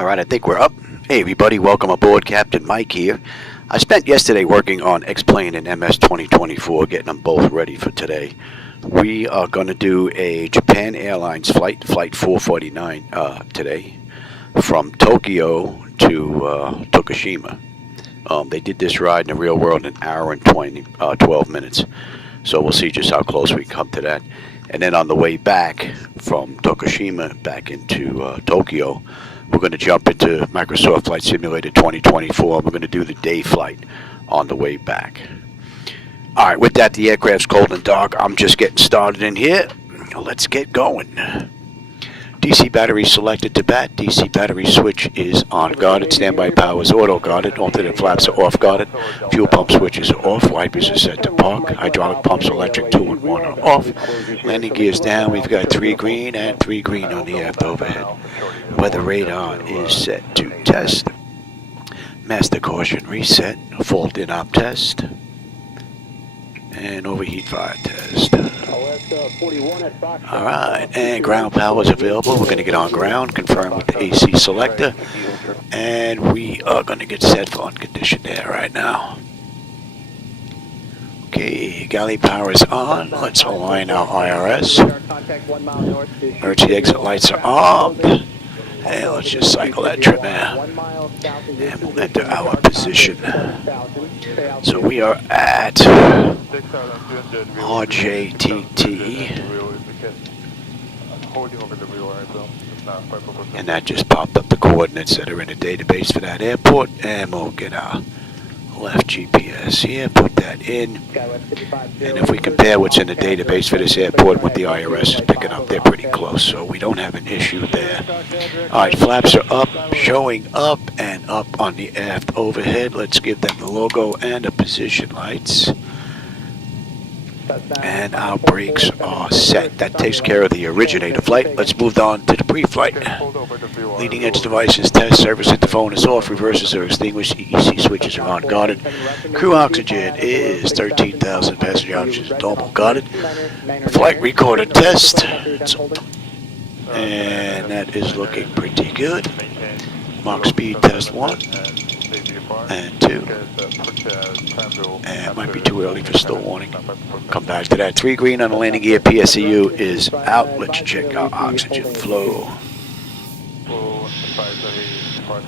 Alright, I think we're up. Hey everybody, welcome aboard. Captain Mike here. I spent yesterday working on X-Plane and MS 2024, getting them both ready for today. We are going to do a Japan Airlines flight, Flight 449 today, from Tokyo to Tokushima. They did this ride in the real world in an hour and 12 minutes. So we'll see just how close we come to that. And then on the way back from Tokushima back into Tokyo, we're going to jump into Microsoft Flight Simulator 2024. We're going to do the day flight on the way back. Alright, with that, the aircraft's cold and dark. I'm just getting started in here. Let's get going. DC battery selected to bat. DC battery switch is on guarded. Standby power is auto guarded. Alternate flaps are off guarded. Fuel pump switches are off. Wipers are set to park. Hydraulic pumps, electric 2 and 1 are off. Landing gears down. We've got 3 green and 3 green on the aft overhead. Weather radar is set to test. Master caution reset. Fault in op test. And overheat fire test. Alright, and ground power is available. We're going to get on ground, confirm with the AC selector, and we are going to get set for on condition there right now. Okay, galley power is on. Let's align our IRS. Emergency exit lights are on. And let's just cycle that trim there. And we'll enter our position. So we are at RJTT. And that just popped up the coordinates that are in the database for that airport. And we'll get our left GPS here, put that in. And if we compare what's in the database for this airport and what the IRS is picking up, they're pretty close, so we don't have an issue there. Alright, flaps are up, showing up and up on the aft overhead. Let's give them the logo and the position lights. And our brakes are set. That takes care of the originator flight. Let's move on to the pre-flight. Leading edge devices test. Service interphone is off. Reversers are extinguished. EEC switches are on guarded. Crew oxygen is 13,000. Passenger oxygen is normal guarded. Flight recorder test. And that is looking pretty good. Mach speed test 1 and 2. And it might be too early for still warning. Come back to that. 3 green on the landing gear. PSEU is out. Let's check our oxygen flow.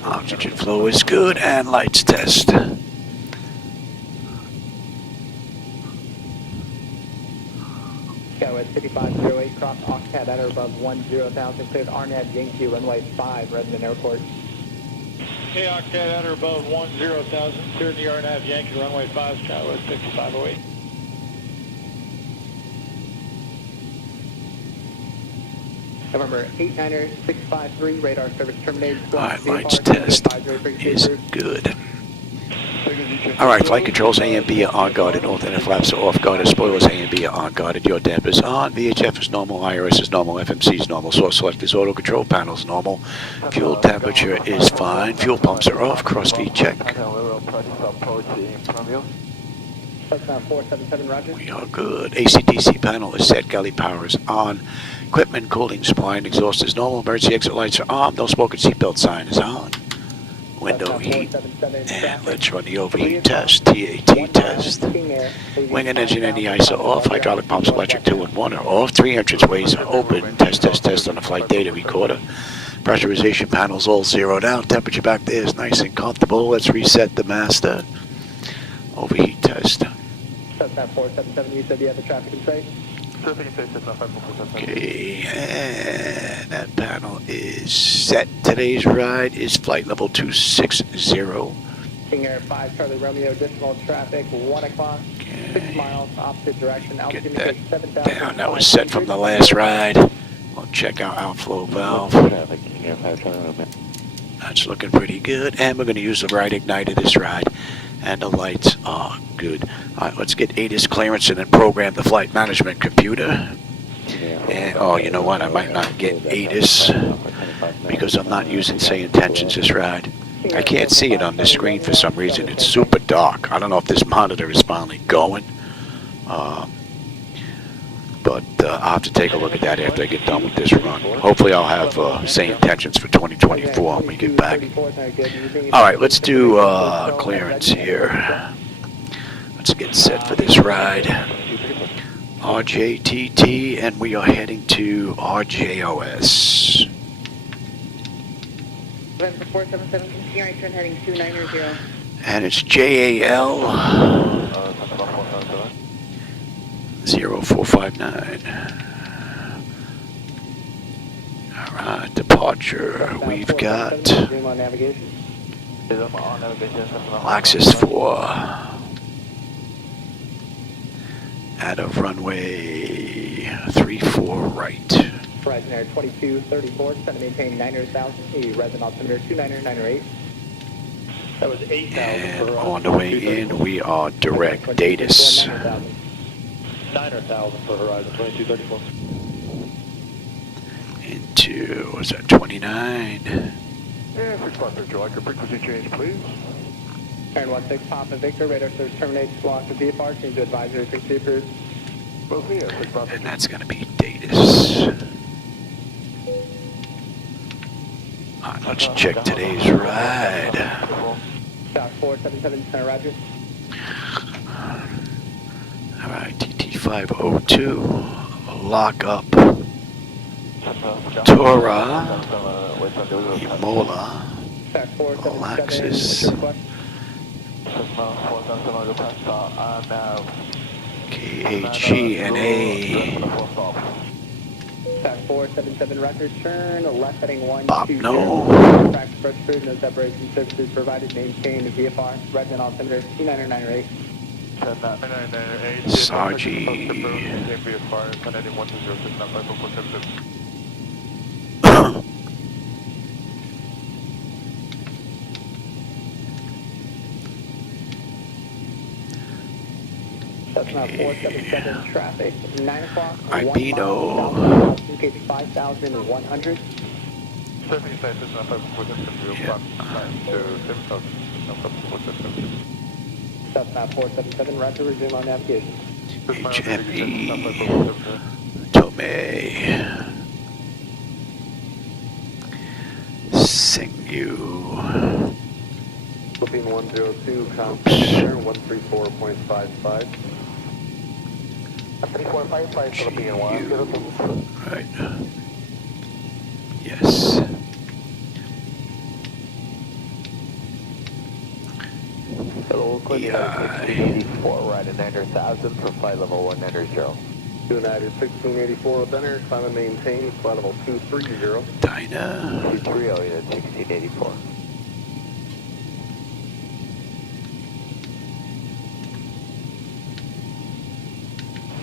Oxygen flow is good, and lights test. Skywest 5508, cross Octad at or above 10,000, cleared RNAV Yankee runway 5, Redmond Airport. Okay, Octad at or above 10,000, cleared the RNAV Yankee runway 5, Skywest 5508. November 89653, radar service terminated. Alright, lights test is good. Alright, flight controls A and B are on guarded. Alternate flaps are off guarded. Spoilers A and B are on guarded. Your damp is on. VHF is normal. IRS is normal. FMC is normal. Source select is auto. Control panel is normal. Fuel temperature is fine. Fuel pumps are off. Cross feed check. We are good. ACDC panel is set. Galley power is on. Equipment, cooling, spline, exhaust is normal. Emergency exit lights are on. No smoke and seatbelt sign is on. Window heat. And let's run the overheat test. TAT test. Wing and engine and the ice are off. Hydraulic pumps, electric 2 and 1 are off. 3 entranceways are open. Test on the flight data recorder. Pressurization panels all zeroed out. Temperature back there is nice and comfortable. Let's reset the master. Overheat test. 477, you said you have the traffic in sight? Okay, and that panel is set. Today's ride is flight level 260. King Air 5, Charlie Romeo, additional traffic, 1 o'clock, 6 miles, opposite direction. Get that down. That was set from the last ride. We'll check our outflow valve. That's looking pretty good. And we're going to use the right igniter this ride. And the lights are good. Alright, let's get ATIS clearance and then program the flight management computer. And, oh, you know what? I might not get ATIS because I'm not using SayIntentions this ride. I can't see it on this screen for some reason. It's super dark. I don't know if this monitor is finally going. But I'll have to take a look at that after I get done with this run. Hopefully I'll have SayIntentions for 2024 when we get back. Alright, let's do clearance here. Let's get set for this ride. RJTT, and we are heading to RJOS. 477, continue return heading 290. And it's JAL 0459. Alright, departure. We've got Axis 4 out of runway 34 right. Horizon Air 2234, send to maintain 900,000, resident altimeter 29908. That was 8,000 And for on the way in, we are direct DATIS. 900,000 for Horizon 2234. Into, what's that, 29? Yeah, 653, July, frequency change, please. Aaron 16, Papa Victor, radar service terminates, block to VFR, change to advisory, frequency approved. Both here, 653. And that's going to be DATIS. Alright, let's check today's ride. Stock 477, center roger. Alright, TT502, lock up. Tora, Imola, Stock 477, Alaxis, request. KHGNA, Stock 477, record turn, left heading 120. Bopno, Practice approach approved, no separation services provided, maintain the VFR, resident altimeter 29908. Sargi, Cessna 477 traffic, 9 o'clock. Ibino. Gauge 5,100. Cessna 477, roger, resume on navigation. HME, Tomei, Singyu, Philippine 102, contact 134.55. 3455, Philippine 102. Right. Yes. EI. 4 right at 900,000 for flight level 190. United 1684 with enter, climb and maintain, flight level 230. Dinah. 230, United 1684.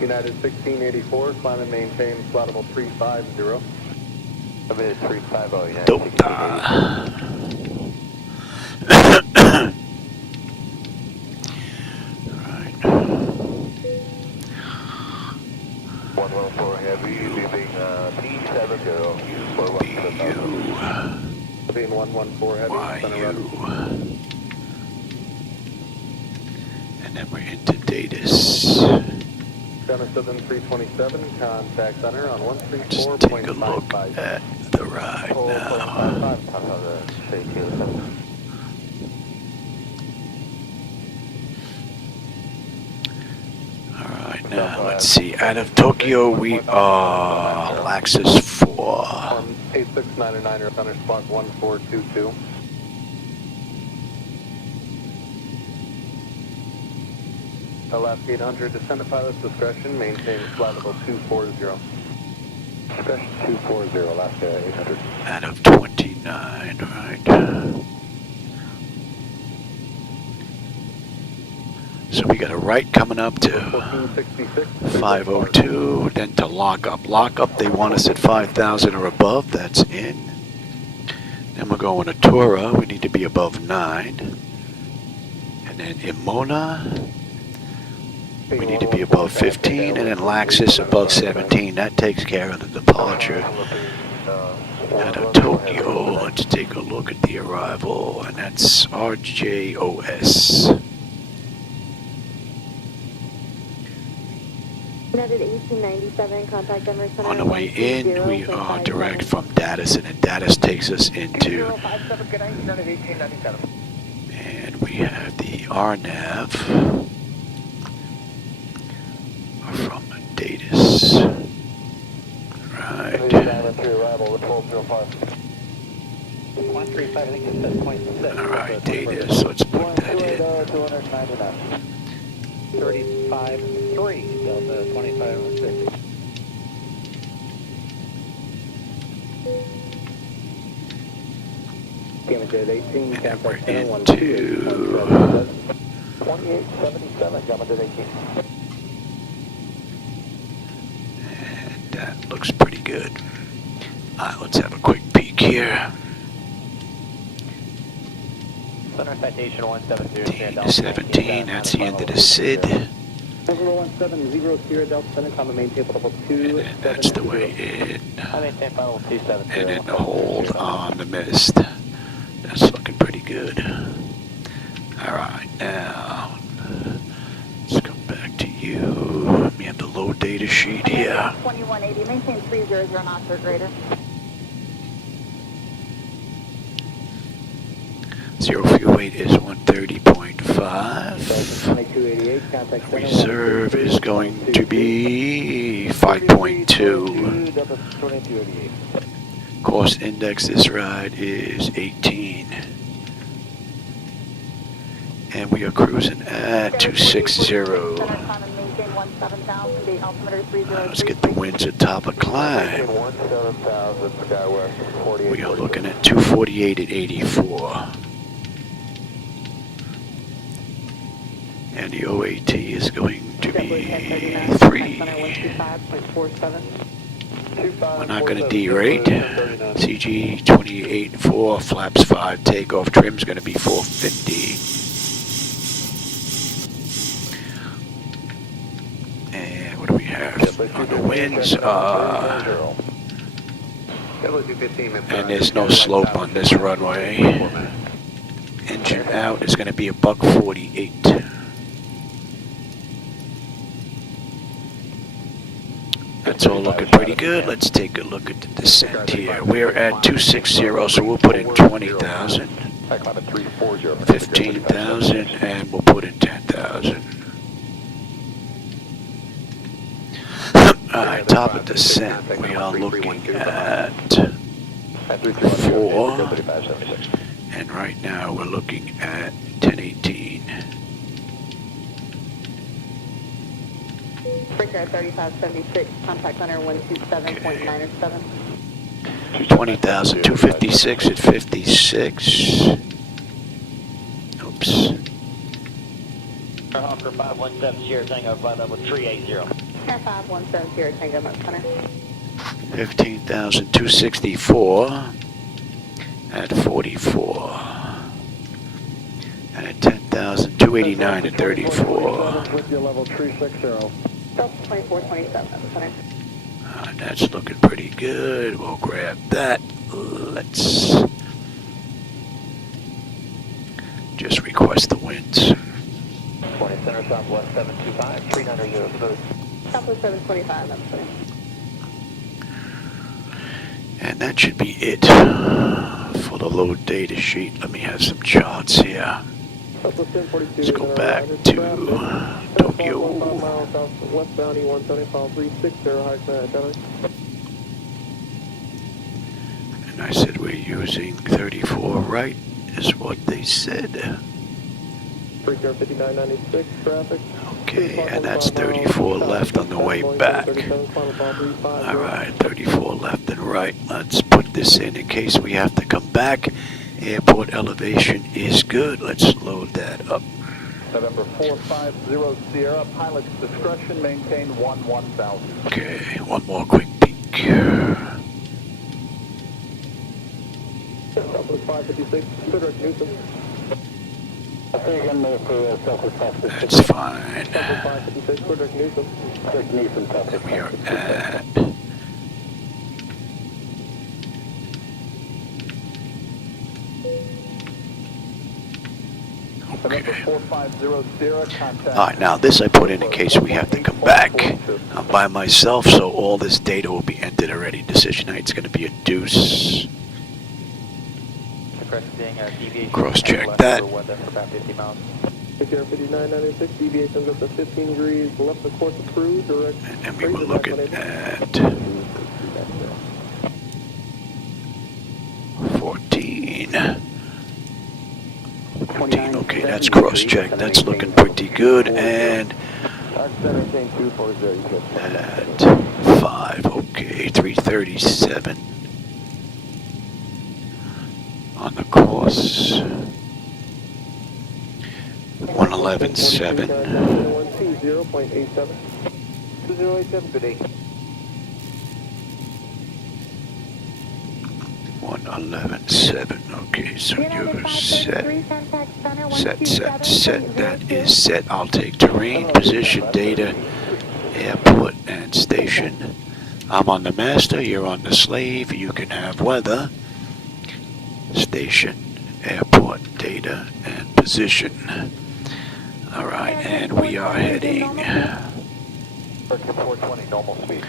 United 1684, climb and maintain, flight level 350. Limited 350, United 1684. Right. 114 heavy, leaving T70, for BU. Being 114 heavy, center YU. run. And then we're into DATIS. Center 7327, contact center on Just take a look 134.55. at the ride now. Alright, now let's see. Out of Tokyo, we are Laxus 4. 8699 or Thunder Spark 1422. Left 800, descend to pilot's discretion, maintain flight level 240. Discretion 240, last 800. Out of 29, right. So we got a right coming up to 1466. 502, then to lock up. Lock up, they want us at 5,000 or above, that's in. Then we're going to Tora, we need to be above 9. And then Imona, we need to be above 15, and then Laxus above 17. That takes care of the departure. Out of Tokyo, let's take a look at the arrival, and that's RJOS. United 1897, contact Denver Center. On the way in, we are direct from DATIS, and then DATIS takes us into, 2057, good night, United 1897. and we have the RNAV from DATIS. Right. Arrival with 1205. 135, I think it says 0.6. Alright, DATIS, let's put that in. 299. 35.3, Delta 2506. Cambridge 18, And then we're contact center into 2877, Cambridge 18. and that looks pretty good. Alright, let's have a quick peek here. Center citation 170. 17, that's the end of the SID. Number 170 Sierra Delta Center, common maintain level 2. And then that's the way in. I maintain level 270. And then the hold on the mist. That's looking pretty good. Alright, now let's come back to you. We have the low data sheet here. 2180, maintain 300 knots or greater. Zero fuel weight is 130.5. 2288, contact center. Reserve is going to be 5.2. Delta 2288. Cost index this ride is 18. And we are cruising at 260. Let's get the winds at top of climb. 17,000 for Guy West, 48. We are looking at 248 at 84. And the OAT is going to be 3. We're not going to derate. CG 28.4, flaps 5, takeoff trim's going to be 450. And what do we have on the winds? And there's no slope on this runway. Engine out is going to be a buck 48. That's all looking pretty good. Let's take a look at the descent here. We're at 260, so we'll put in 20,000, 15,000, and we'll put in 10,000. Alright, top of descent, we are looking at 4, and right now we're looking at 1018. Breaker 3576, contact center 127.907. 20,000, 256 at 56. Oops. Hawker 517 Sierra Tango, flight level 380. Air 517 Sierra Tango, Mount Center. 15,264 at 44. And at 10,289 at 34. With your level 360. Delta 2427, Mount Center. That's looking pretty good. We'll grab that. Let's just request the winds. 20 center, southwest 725, 300 Southwest 725, Mount Center. And that should be it for the load data sheet. Let me have some charts here. Let's go back to Tokyo. Westbound E175 360, And I said we're using 34 right, is what they said. Breaker 5996 traffic. Okay, and that's 34 left on the way back. Alright, 34 left and right. Let's put this in case we have to come back. Airport elevation is good. Let's load that up. November 450 Sierra, pilot's discretion, maintain 1000. Okay, one more quick peek. Southwest 556, Goodrich Newsom. That's fine. Southwest 556, Goodrich Newsom. And we are at Okay. 4500, contact. Alright, now this I put in case we have to come back. I'm by myself, so all this data will be entered already. Decision height's going to be a deuce. Cross-check that. Air 5996, deviations up to 15 degrees, left the course of cruise, direct. And then we were looking at 14. 14, okay, that's cross-checked. That's looking pretty good. And at 5, okay, 337 on the course. 111.7. 0.87. 2087, good day. 111.7. Okay, so you're set. That is set. I'll take terrain, position, data, airport, and station. I'm on the master, you're on the slave. You can have weather, station, airport, data, and position. Alright, and we are heading 420, normal speed.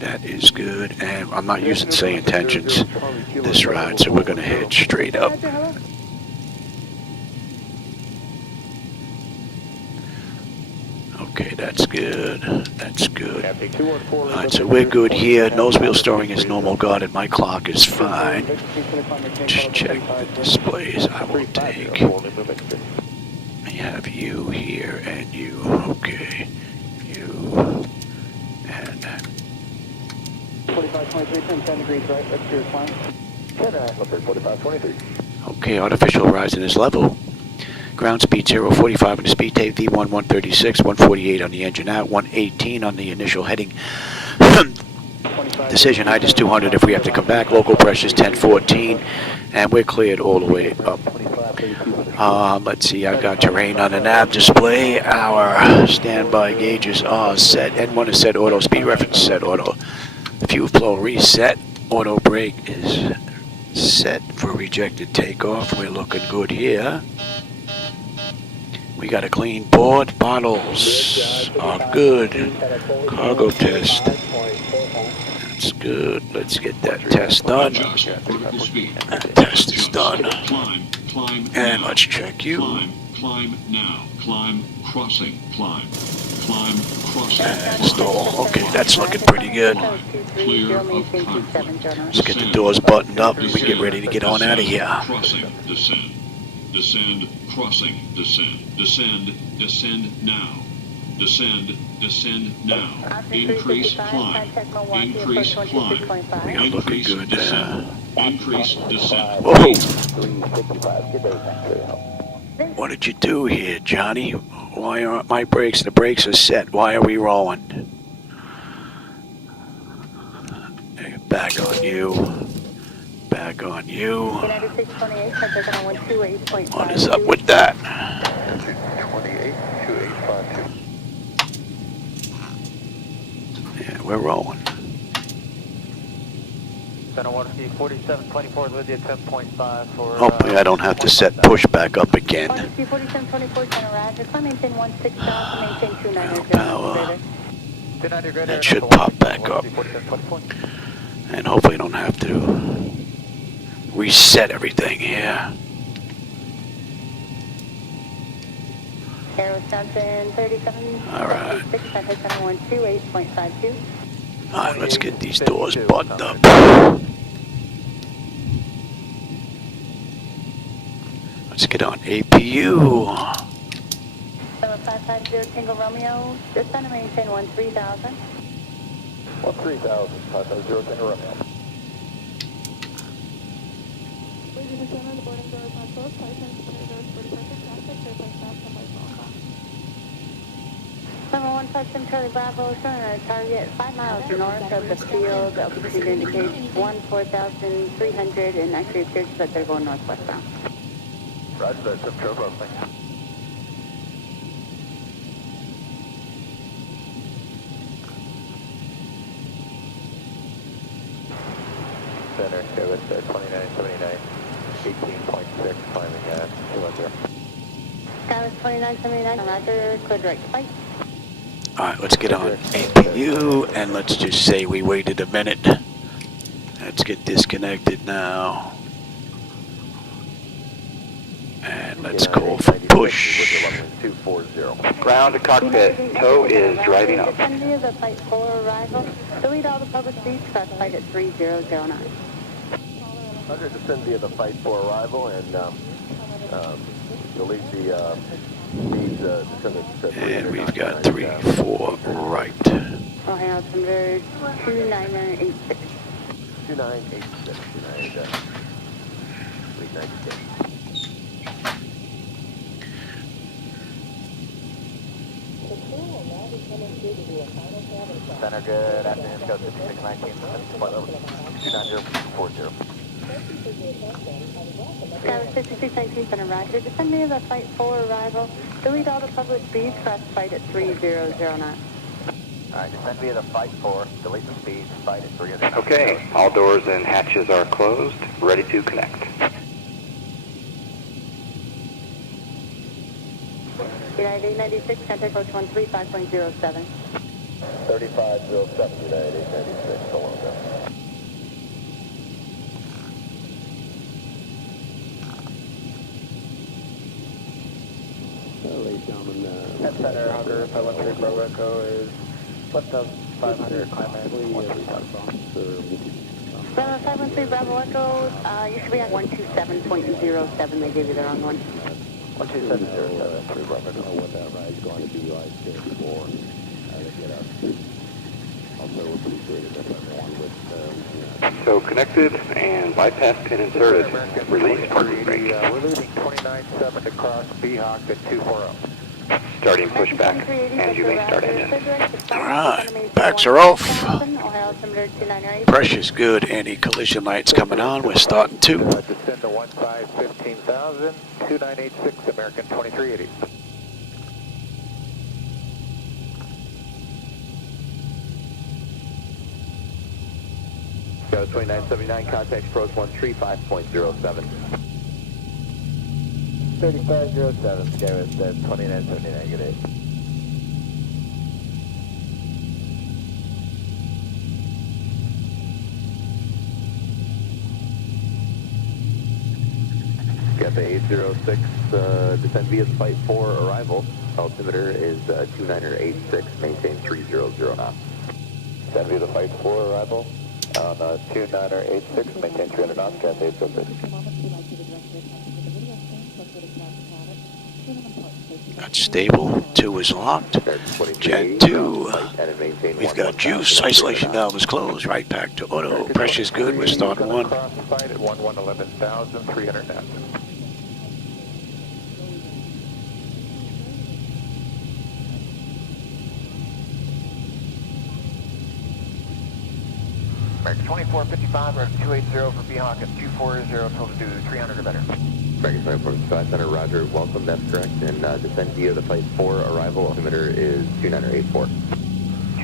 That is good, and I'm not using SayIntentions this ride, so we're going to head straight up. Okay, that's good. That's good. Alright, so we're good here. Nose wheel storing is normal guarded. My clock is fine. Just check the displays. I will take. I have you here and you. Okay. You. And 4523, 10 degrees right, that's your climb. 4523. okay, artificial horizon is level. Ground speed 045 on the speed tape, V1 136, 148 on the engine out, 118 on the initial heading. Decision height is 200 if we have to come back. Local pressure is 1014, and we're cleared all the way up. Let's see, I've got terrain on the nav display. Our standby gauges are set. N1 is set auto, speed reference set auto. Fuel flow reset. Auto brake is set for rejected takeoff. We're looking good here. We got a clean board. Bottles are good. Cargo test. That's good. Let's get that test done. That test is done. And let's check you. Climb now. Climb crossing. Climb crossing. And stall. Okay, that's looking pretty good. Clear of contact. Let's get the doors buttoned up and we get ready to get on out of here. Crossing. Descend. Descend. Crossing. Descend. Descend. Descend now. Descend. Descend now. Increase climb. Increase climb. We are looking good. Increase descent. Whoa! What did you do here, Johnny? Why aren't my brakes? The brakes are set. Why are we rolling? Back on you. Back on you. What is up with that? 282852. Yeah, we're rolling. Center 4724 with you, 10.5 for... Hopefully I don't have to set push back up again. 4724, Center Roger. Climb maintain 16,000, maintain 290. Power. That should pop back up. And hopefully I don't have to reset everything here. Air Wisconsin 37. Alright. 6.52. Alright, let's get these doors buttoned up. Let's get on APU. 7550 Tango Romeo. Descend and maintain 13,000. 13,000, 550 Tango Romeo. Ladies and gentlemen, the boarding doors are closed. Flight attendants open the doors for departure. Traffic, airplane staff, standby phone call. Number 157 Charlie Bravo, showing a target 5 miles north of the field. Altitude indicates 14,300, and actually it appears that they're going northwestbound. Roger that, Tim Charlie, thank you. center, go with 2979, 18.6, climbing at 210. Sky was 2979, roger, clear direct flight. Alright, let's get on APU and let's just say we waited a minute. Let's get disconnected now. And let's call for push. 240. Ground to cockpit. Tow is driving up. Descend via the flight 4 arrival. Delete all the public speeds, cross flight at 3009. Roger, descend via the Flight 4 arrival and delete the speeds, And we've got 3, 4 right. Oh, hang on, under 2986. 2986, 396. Center, good afternoon, Scout 5619, flight level 29040. Sky was 5619, center, roger. Descend via the flight 4 arrival. Delete all the public speeds, cross flight at 3009. Alright, descend via the Flight 4, delete the speeds, flight at 300. Okay, all doors and hatches are closed, ready to connect. United 896, contact approach 135.07. 3507, United 896, so long ago. Ladies and gentlemen, Head center, Hawker, 513 Bravo Echo is left of 500, climb in 135. Bravo 513 Bravo Echo, you should be at 127.07. They gave you the wrong one. 12707, 3 Bravo Echo. what that ride's going to be like there before to get up. Also appreciated if everyone would, So connected and bypass pin inserted. Release parking brake. We're leaving 29.7 to cross B-Hawk at 240. Starting pushback, and you may start engine. Alright, backs are off. Pressure's good. Anti-collision lights coming on. We're starting to. Descend to 15,000, 2986, American 2380. Go 2979, contact approach 135.07. 3507, Sky with 2979, good day. Got the 806, descend via the Flight 4 arrival. Altimeter is 2986, maintain 300 knots. Descend via the Flight 4 arrival on 2986, maintain 300 knots, got 806. That's stable. 2 is locked. Gen 2. We've got juice. Isolation valve is closed. Right back to auto. Pressure's good. We're starting 1. Cross the site at 11,300 knots. American 2455, we're at 280 for B-Hawk at 240, total to 300 or better. American 2455, Center, roger, welcome, that's correct, and descend via the Flight 4 arrival, altimeter is 2984.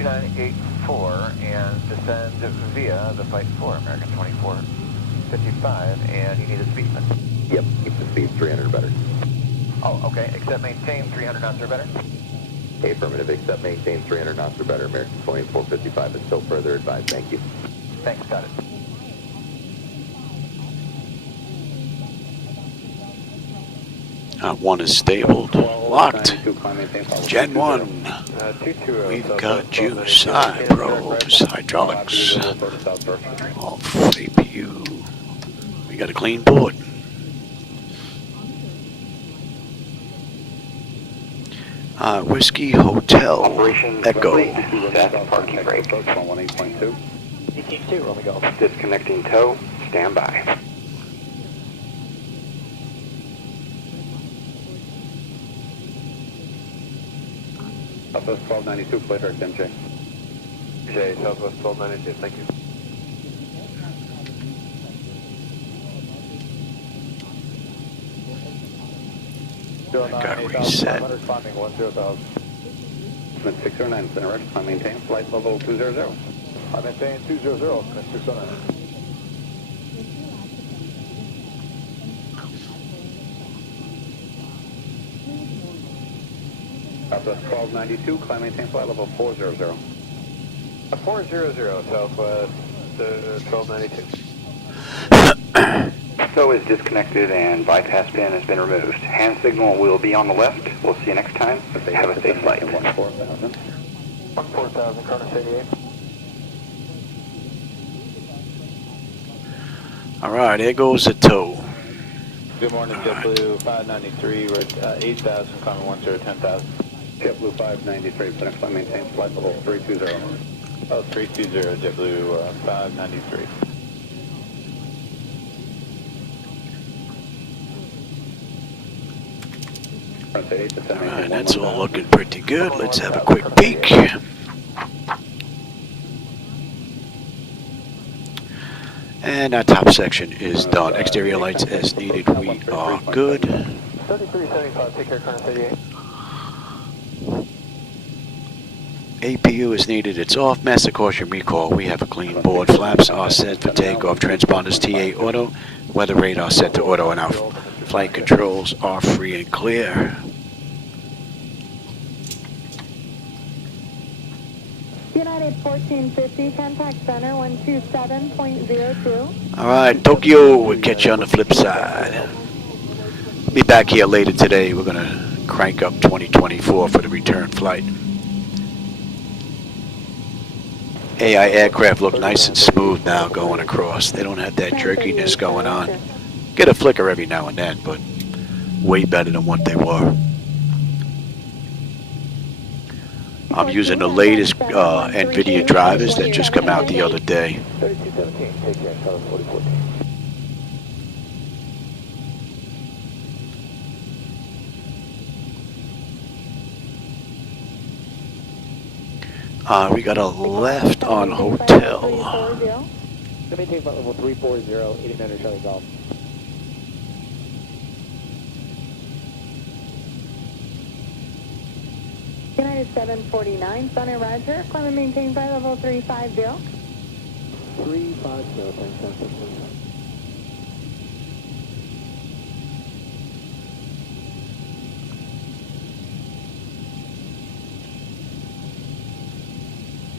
2984, and descend via the Flight 4, American 2455, and you need a speed limit. Yep, keep the speed 300 or better. Oh, okay, except maintain 300 knots or better? Affirmative, except maintain 300 knots or better, American 2455, until further advised, thank you. Thanks, got it. One is stable. Locked. Gen 1. We've got juice, high probes, hydraulics, off APU. We got a clean board. Whiskey Hotel Operation Echo. complete. Set parking brake. Disconnecting tow. Stand by. Southwest 1292, play direct MJ. MJ, Southwest 1292, thank you. Got reset. 10,000. 609, center right, I maintain flight level 200. I maintain 200, 609. Southwest 1292, climb maintain flight level 400. 400, Southwest 1292. So is disconnected and bypass pin has been removed. Hand signal will be on the left. We'll see you next time. Have a safe flight. 14,000. 14,000, Cronus 88. Alright, there goes the tow. Good morning, JetBlue 593. We're at 8,000, climbing 10,000. JetBlue 593, finish climb maintain flight level 320. Oh, 320, JetBlue 593. Alright, that's all looking pretty good. Let's have a quick peek. And our top section is done. Exterior lights as needed. We are good. 3375, take care, Cronus 88. APU is needed. It's off. Master caution recall. We have a clean board. Flaps are set for takeoff. Transponders TA auto. Weather radar set to auto, and our flight controls are free and clear. United 1450, contact center 127.02. Alright, Tokyo, we'll catch you on the flip side. Be back here later today. We're going to crank up 2024 for the return flight. AI aircraft look nice and smooth now going across. They don't have that jerkiness going on. Get a flicker every now and then, but way better than what they were. I'm using the latest NVIDIA drivers that just come out the other day. 3217, take care, Cronus 4014. We got a left on hotel. Maintain flight level 340, 89 Charlie Golf. United 749, Thunder Roger, climb and maintain flight level 350. 350, thanks, San Francisco.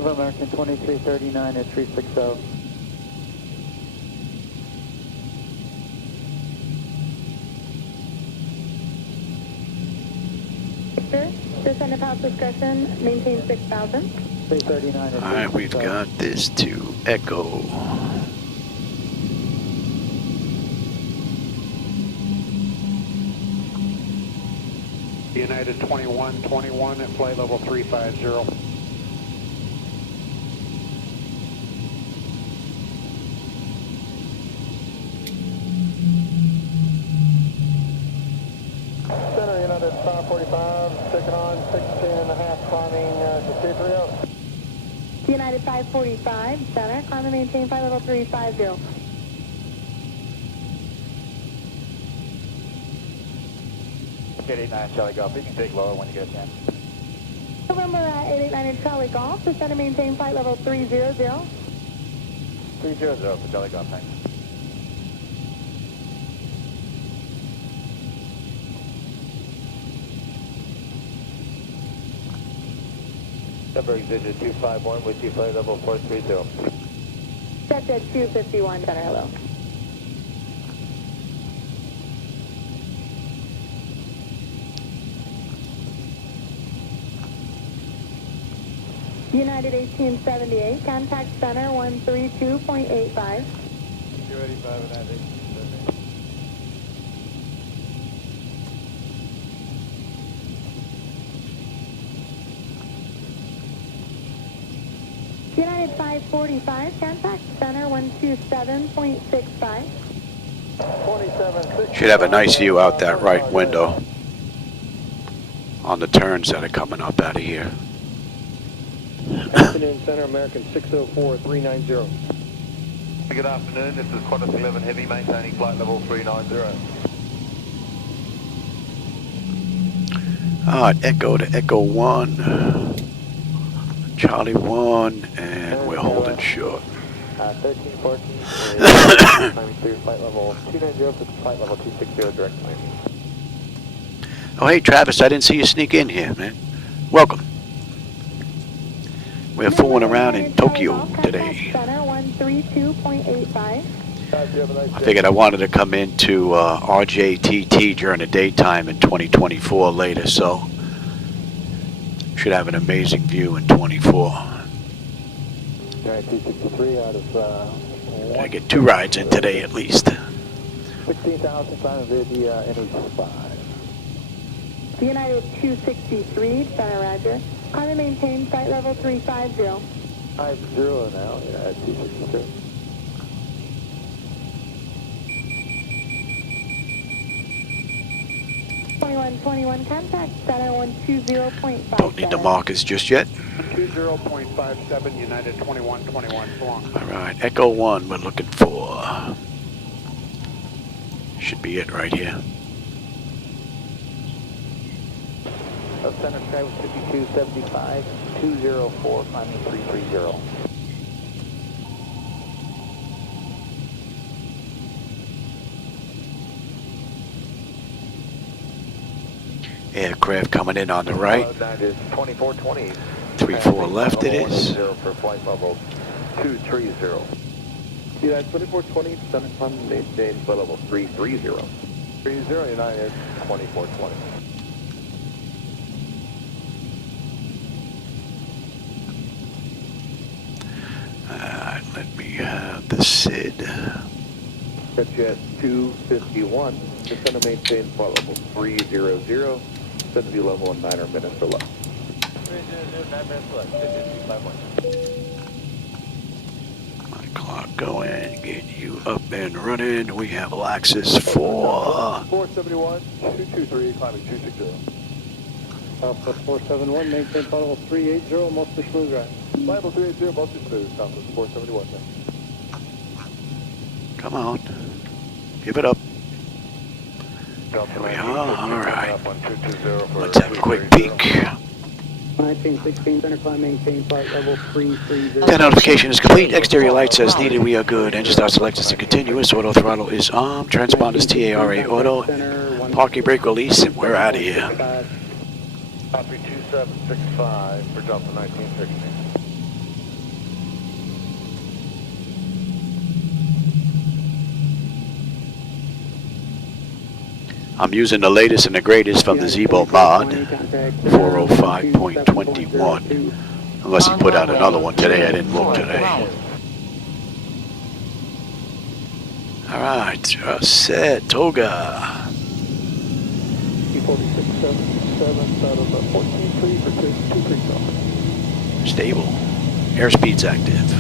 American 2339 at 360. Victor, descend of house discretion, maintain 6,000. 339 at Alright, we've got this to Echo. United 2121 at flight level 350. Center, United 545, second on, 16.5, climbing to 230. United 545, center, climb and maintain flight level 350. Get 89 Charlie Golf, you can take lower when you get a chance. November 889 Charlie Golf, descend and maintain flight level 300. 300 for Charlie Golf, thanks. Number exit 251 with you, flight level 430. Set at 251, center, hello. United 1878, contact center 132.85. 285 and that 1878. United 545, contact center 127.65. 27. Should have a nice view out that right window on the turns that are coming up out of here. Afternoon Center, American 604-390. Good afternoon, this is Qantas 11 Heavy, maintaining flight level 390. Alright, Echo to Echo 1, Charlie 1, and we're holding short. 1314 is climbing through flight level 290 to flight level 260 direct landing. Oh hey Travis, I didn't see you sneak in here, man. Welcome. We're fooling around in Tokyo today. Center 132.85. I figured I wanted to come into RJTT during the daytime in 2024 later, so should have an amazing view in 24. Giant 263 out of I get 2 rides in today at least. 16,000 time of India, enters 5. United 263, Center Roger. Climb and maintain flight level 350. 50 now, United 263. Twenty-one contact, Center 120.5. Don't need the markers just yet. 20.57, United 2121, so long. Alright, Echo 1 we're looking for. Should be it right here. Center Sky was 5275, 204, climbing 330. Aircraft coming in on the right. That is 2420. 34 left it is. For flight level 230. United 2420, center climb and maintain flight level 330. 30, United 2420. Let me have the SID. Jet 251, descend and maintain flight level 300, send to view level in 9 minutes or less. 300, 9 minutes left, 5251. My clock going, get you up and running. We have all access for 471, 223, climbing 260. Southwest 471, maintain flight level 380, mostly smooth ride. Flight level 380, mostly smooth, Southwest 471. Come on. Give it up. There we are. Alright. Let's have a quick peek. 1916, center climb, maintain flight level 330. That notification is complete. Exterior lights as needed. We are good. Engine start selected to continuous. Auto throttle is on. Transponders TARA auto. Parking brake release, and we're out of here. Copy 2765 for Delta 1916. I'm using the latest and the greatest from the Zibomod 405.21. Unless he put out another one today. I didn't look today. Alright, set. Toga. 4677 out of 143 for 230. Stable. Airspeed's active.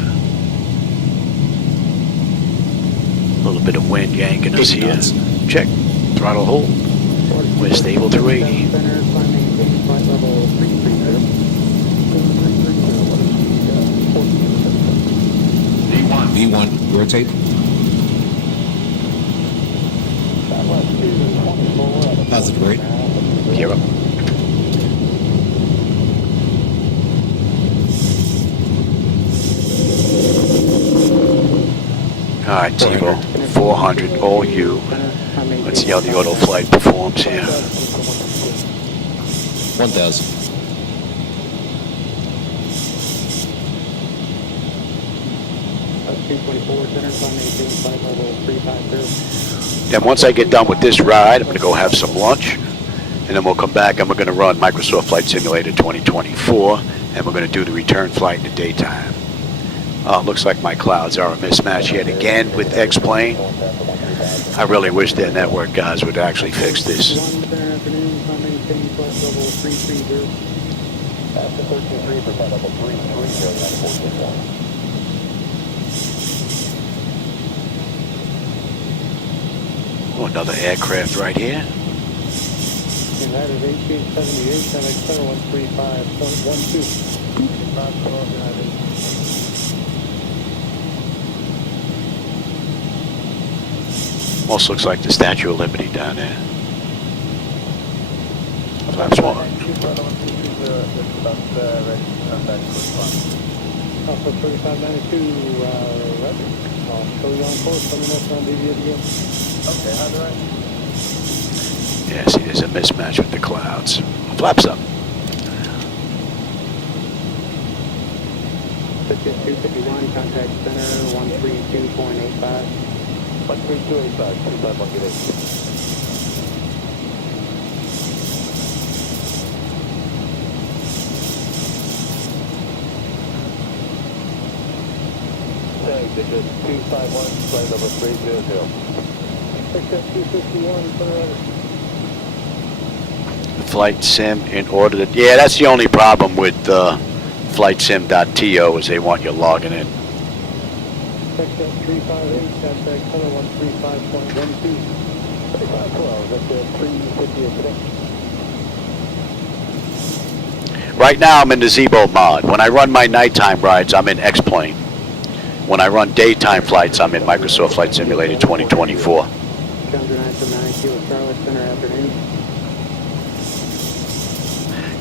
A little bit of wind yanking us here. Check. Throttle hold. We're stable through 80. Center climb, maintain flight level 330. V1, rotate. Positive rate. Gear up. Alright, Tivo. 400, all you. Let's see how the auto flight performs here. 1000. Then once I get done with this ride, I'm going to go have some lunch, and then we'll come back and we're going to run Microsoft Flight Simulator 2024, and we're going to do the return flight in the daytime. Looks like my clouds are a mismatch yet again with X-Plane. I really wish their network guys would actually fix this. Oh, another aircraft right here. United 1878, center 135.12. Almost looks like the Statue of Liberty down there. Flaps one. Alpha 3592, ready. I'll show you on course, let me know if I'm deviated again. Okay, how do I? Yeah, see, there's a mismatch with the clouds. Flaps up. Jet 251, contact center 132.85. 13285, 251, get in. Digit 251, flight number 300. Jet 251, center. Flight sim in order to... Yeah, that's the only problem with flightsim.to is they want you logging in. Jet 358, contact center 135.12. 3512, that's at 350 today. Right now I'm in the Zibomod. When I run my nighttime rides, I'm in X-Plane. When I run daytime flights, I'm in Microsoft Flight Simulator 2024.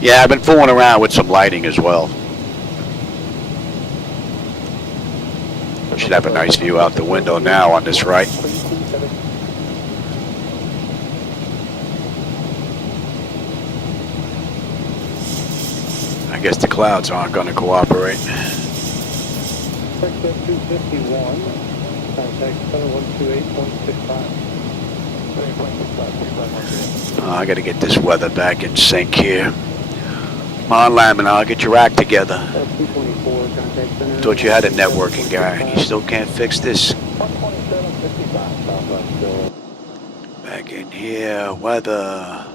Yeah, I've been fooling around with some lighting as well. Should have a nice view out the window now on this right. I guess the clouds aren't going to cooperate. Jet 251, contact center 128.65. I got to get this weather back in sync here. Come on, Laminar, get your act together. Thought you had a networking guy, and you still can't fix this. Back in here, weather.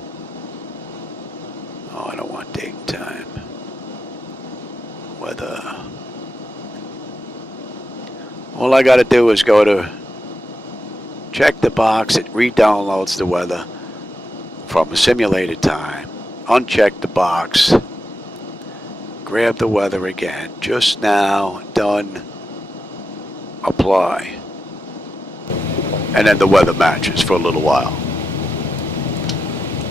Oh, I don't want daytime. Weather. All I got to do is go to check the box. It re-downloads the weather from a simulated time. Uncheck the box. Grab the weather again. Just now. Done. Apply. And then the weather matches for a little while.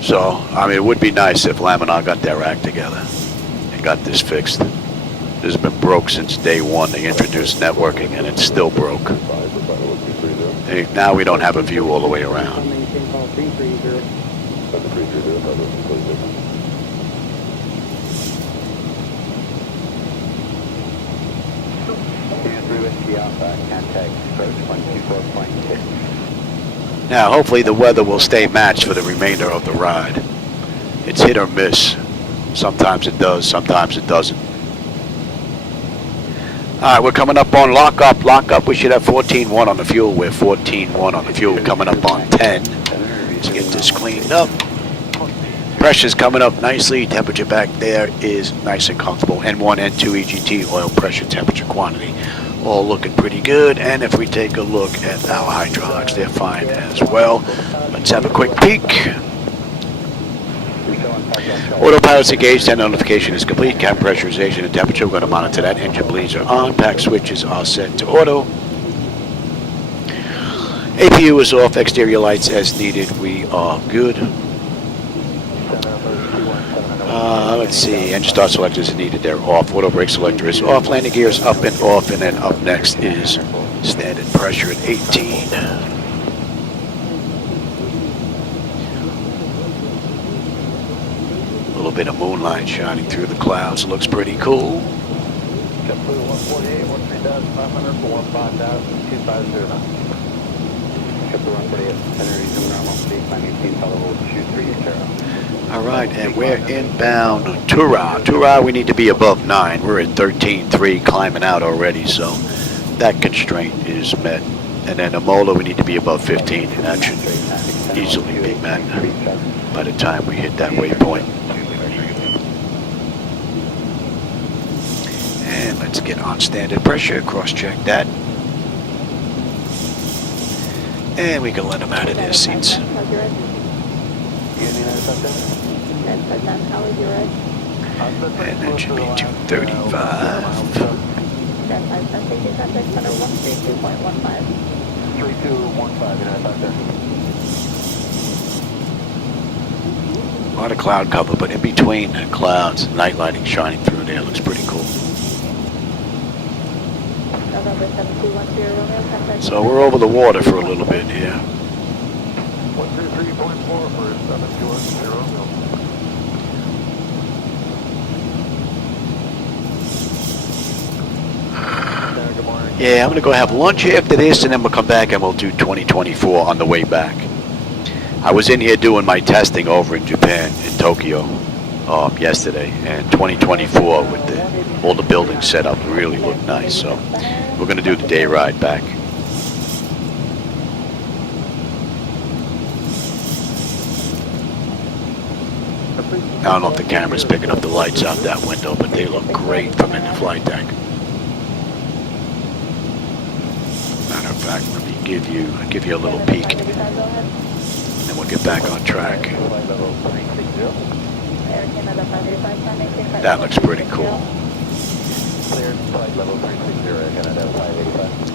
So, I mean, it would be nice if Laminar got their act together and got this fixed. This has been broke since day one. They introduced networking and it's still broke. Now we don't have a view all the way around. Now hopefully the weather will stay matched for the remainder of the ride. It's hit or miss. Sometimes it does, sometimes it doesn't. Alright, we're coming up on lockup. Lockup, we should have 14.1 on the fuel. We're 14.1 on the fuel. We're coming up on 10. Let's get this cleaned up. Pressure's coming up nicely. Temperature back there is nice and comfortable. N1, N2, EGT, oil pressure, temperature, quantity. All looking pretty good. And if we take a look at our hydraulics, they're fine as well. Let's have a quick peek. Autopilot's engaged, and notification is complete. Cabin pressurization and temperature, we're going to monitor that. Engine bleeds are on. Pack switches are set to auto. APU is off. Exterior lights as needed. We are good. Let's see. Engine start selectors are needed. They're off. Auto brake selector is off. Landing gears up and off. And then up next is standard pressure at 18. A little bit of moonlight shining through the clouds. Looks pretty cool. Alright, and we're inbound Tura. Tura, we need to be above 9. We're at 13.3, climbing out already, so that constraint is met. And then Amola, we need to be above 15, and that should easily be met by the time we hit that waypoint. And let's get on standard pressure, cross-check that. And we can let them out of their seats. And that should be 235. 3215, A lot of cloud cover, but in between the clouds, night lighting shining through there looks pretty cool. So we're over the water for a little bit here. 133.4 for 721. Yeah, I'm going to go have lunch after this, and then we'll come back and we'll do 2024 on the way back. I was in here doing my testing over in Japan, in Tokyo, yesterday, and 2024 with all the buildings set up really look nice, so we're going to do the day ride back. I don't know if the camera's picking up the lights out that window, but they look great from in the flight deck. Matter of fact, let me give you a little peek, and then we'll get back on track. That looks pretty cool. Cleared flight level 360, Canada 585.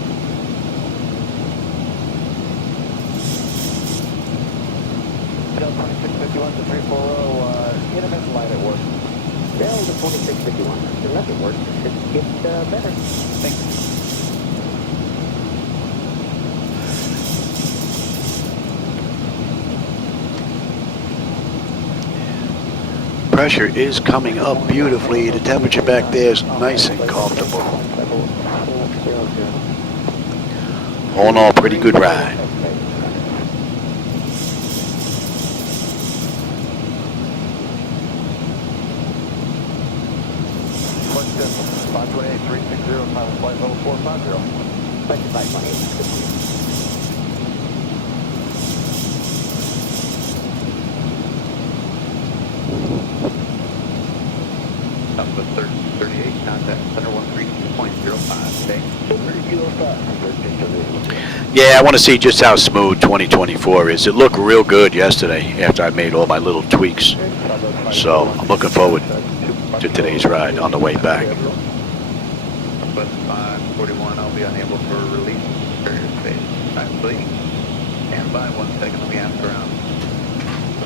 Del 2651 to 340, intermittent line at work. Del to 2651, there's nothing worse, it should get better. Thanks. Pressure is coming up beautifully. The temperature back there is nice and comfortable. All in all, pretty good ride. Question 528 360, final flight level 450. Thank you, 528. Number 38, contact center 132.05, okay? 3205. Yeah, I want to see just how smooth 2024 is. It looked real good yesterday after I made all my little tweaks. So I'm looking forward to today's ride on the way back. Bus 541, I'll be unable for release carrier space. Please stand by 1 second, let me ask around.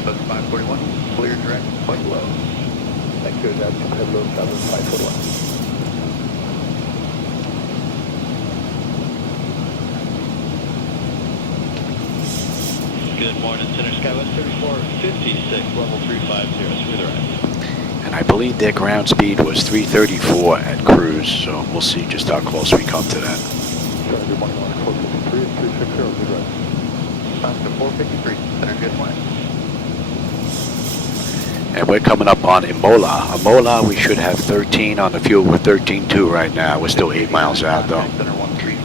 Bus 541, clear direct, quite low. Thank you, that's hello, 541. Good morning, Center Skywest 3456, level 350, smooth ride. And I believe their ground speed was 334 at cruise, so we'll see just how close we come to that. Good morning, 453 and 360, good ride. Oscar 453, Center, good morning. And we're coming up on Imola. Imola, we should have 13 on the fuel. We're 13.2 right now. We're still 8 miles out, though.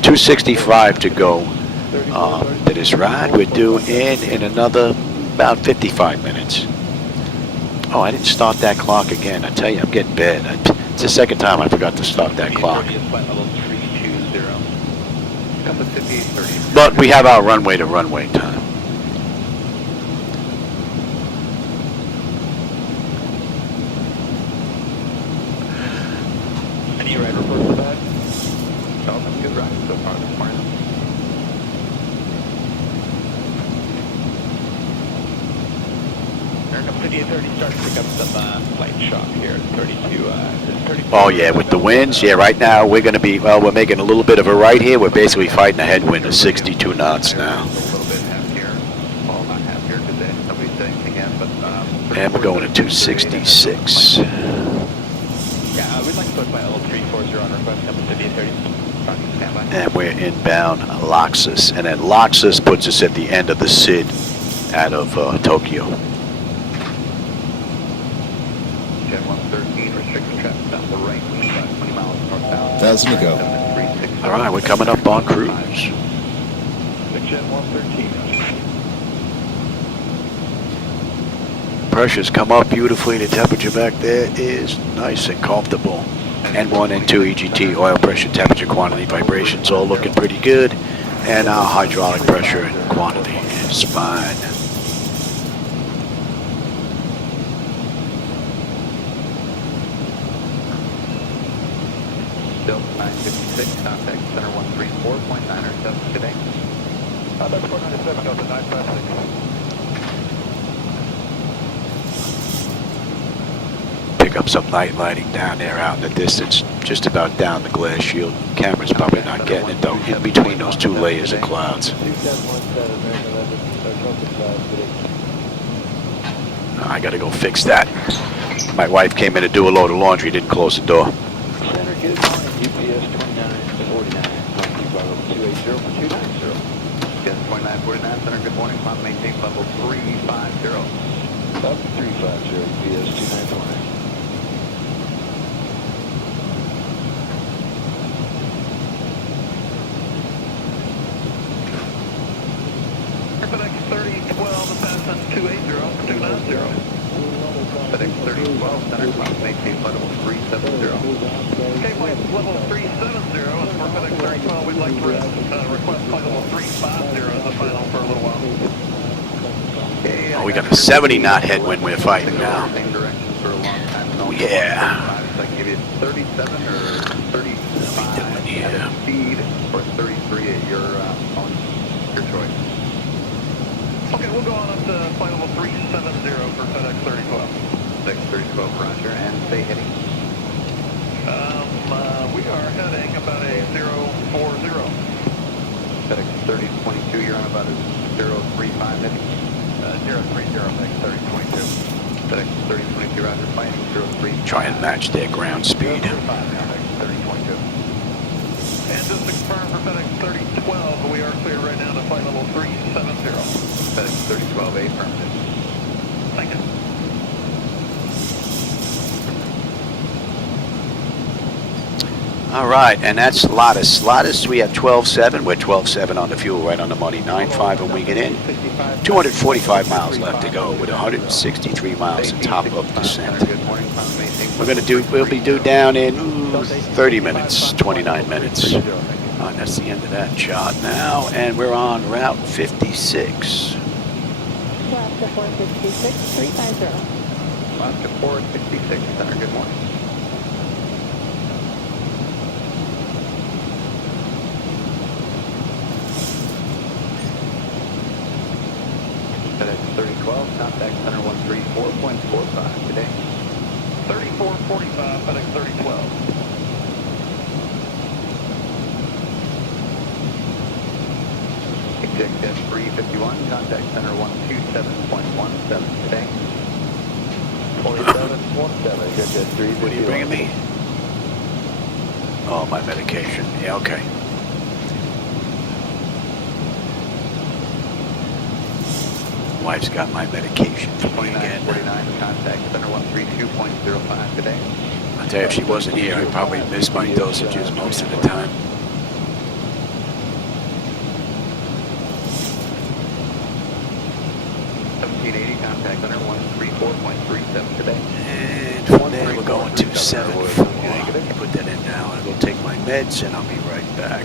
265 to go to this ride. We're due in another about 55 minutes. Oh, I didn't start that clock again. I tell you, I'm getting bad. It's the second time I forgot to start that clock. But we have our runway to runway time. Any ride report for that? Oh, that's good ride so far this morning. American 5830 starting to pick up some light shock here at 32. Oh yeah, with the winds, yeah, right now we're going to be, well, we're making a little bit of a right here. We're basically fighting a headwind of 62 knots now. A little bit half here. Well, not half here because nobody's saying anything yet, but... And we're going to 266. Yeah, we'd like to put by level 340 on request, number 5830. Standby. And we're inbound Loxus. And then Loxus puts us at the end of the SID out of Tokyo. Jet 113, restricted traffic down the right, 20 miles northbound. 1,000 to go. All right, we're coming up on cruise. Jet 113. Pressure's come up beautifully. The temperature back there is nice and comfortable. N1, N2, EGT, oil pressure, temperature, quantity, vibrations, all looking pretty good. And our hydraulic pressure and quantity is fine. Delta 956, contact center 134.907 today. That's 497, Delta 956. Pick up some night lighting down there out in the distance, just about down the glass shield. Camera's probably not getting it though, in between those two layers of clouds. I gotta go fix that. My wife came in to do a load of laundry, didn't close the door. Center, good morning, UPS 2949. 49, center, good morning. Climb maintain level 350. Up 350, PS 2920. FedEx 3012, ascent 280, 290. FedEx 3012, center, climb maintain level 370. Okay, flight level 370, and for FedEx 3012, we'd like to request flight level 350 as the final for a little while. Okay, Oh, we got a 70 knot headwind we're fighting now. Same direction for a long time. Oh, yeah. So I can give you 37 or 35 at speed, or 33 at your choice. Okay, we'll go on up to flight level 370 for FedEx 3012. FedEx 3012, roger, and stay heading. We are heading about a 040. FedEx 3022, you're on about a 035 heading. 030, FedEx 3022. FedEx 3022, roger, fighting 03. Try and match their ground speed. 035 now, FedEx 3022. And just to confirm for FedEx 3012, we are clear right now to flight level 370. FedEx 3012, affirmative. Thank you. All right, and that's Lotus. Lotus, we have 12.7. We're 12.7 on the fuel, right on the money. 9.5 when we get in. 245 miles left to go with 163 miles at top of descent. We'll be due down in 30 minutes, 29 minutes. And that's the end of that shot now, and we're on Route 56. Alaska 466, 350. Alaska 466, center, good morning. FedEx 3012, contact center 134.45 today. 3445, FedEx 3012. Executive 351, contact center 127.17 today. 4717, get that 351. What are you bringing me? Oh, my medication. Yeah, okay. Wife's got my medication for me again. 2949, contact center 132.05 today. I'll tell you, if she wasn't here, I'd probably miss my dosages most of the time. 1780, contact center 134.37 today. And from there, we're going to 7-4. Put that in now. I'll go take my meds, and I'll be right back.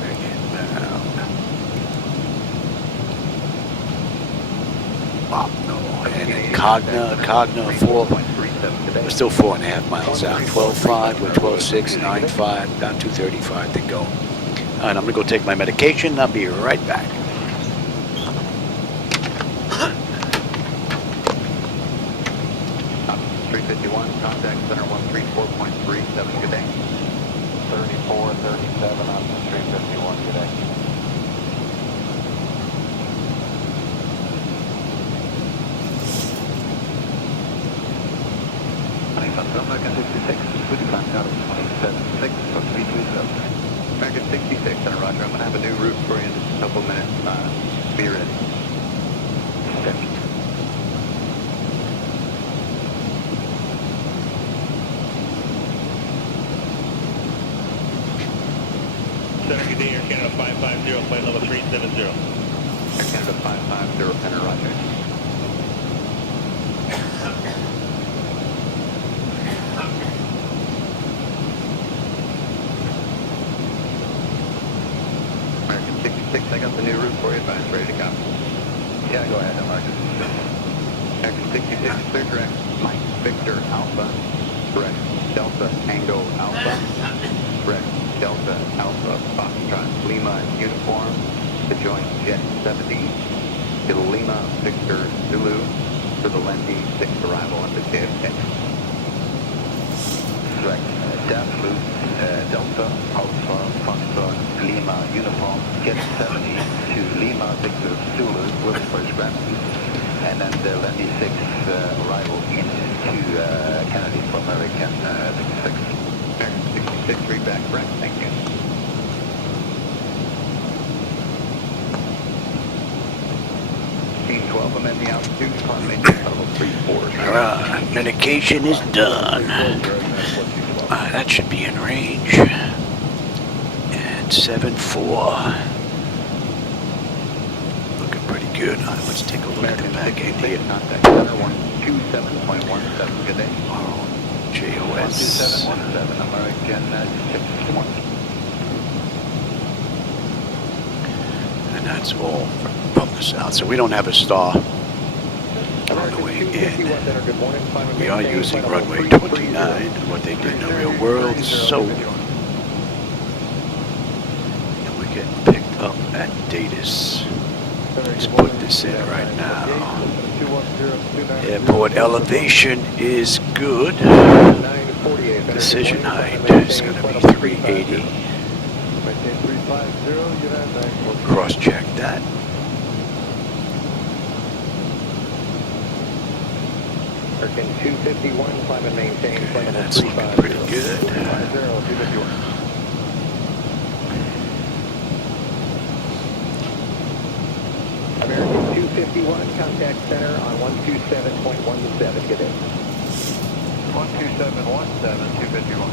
Bring it down. No. And then Cogna 4. We're still 4.5 miles out. 12.5, we're 12.6, 9.5, about 2:35 to go. And I'm going to go take my medication. I'll be right back. Contact center 134.37, good day. 3437 on the 351, good day. American 66, with the climb out of 27.6, so 327. American 66, center roger, I'm going to have a new route for you in just a couple minutes. Be ready. Attention. Center, good day, Air Canada 550, flight level 370. Air Canada 550, center roger. American 66, I got the new route for you, advance ready to go. Yeah, go ahead, American. American 66, clear direct, Mike Victor Alpha, correct, Delta Tango Alpha, correct, Delta Alpha Foxtrot Lima uniform to join Jet 70 to Lima Victor Zulu for the Lendy 6 arrival at the JFK. Correct. Delta Alpha Foxtrot Lima uniform, Jet 70 to Lima Victor Zulu with first gravity. And then the Lendy 6 arrival into Kennedy for American 66. American 66, read back, correct, thank you. welcome and the altitude, climb maintain level 34. Alright, medication is done. That should be in range. And 7-4. Looking pretty good. Let's take a look at the back end here. Contact center 127.17, good day. RJOS. 12717, American 661. And that's all from the south. So we don't have a star on the way in. We are using runway 29, what they did in the real world. So and we're getting picked up at DATIS. Let's put this in right now. Airport elevation is good. Decision height is going to be 380. Cross-check that. American 251, climb and maintain. Okay, that's looking pretty good. American 251, contact center on 127.17, good day. 12717, 251.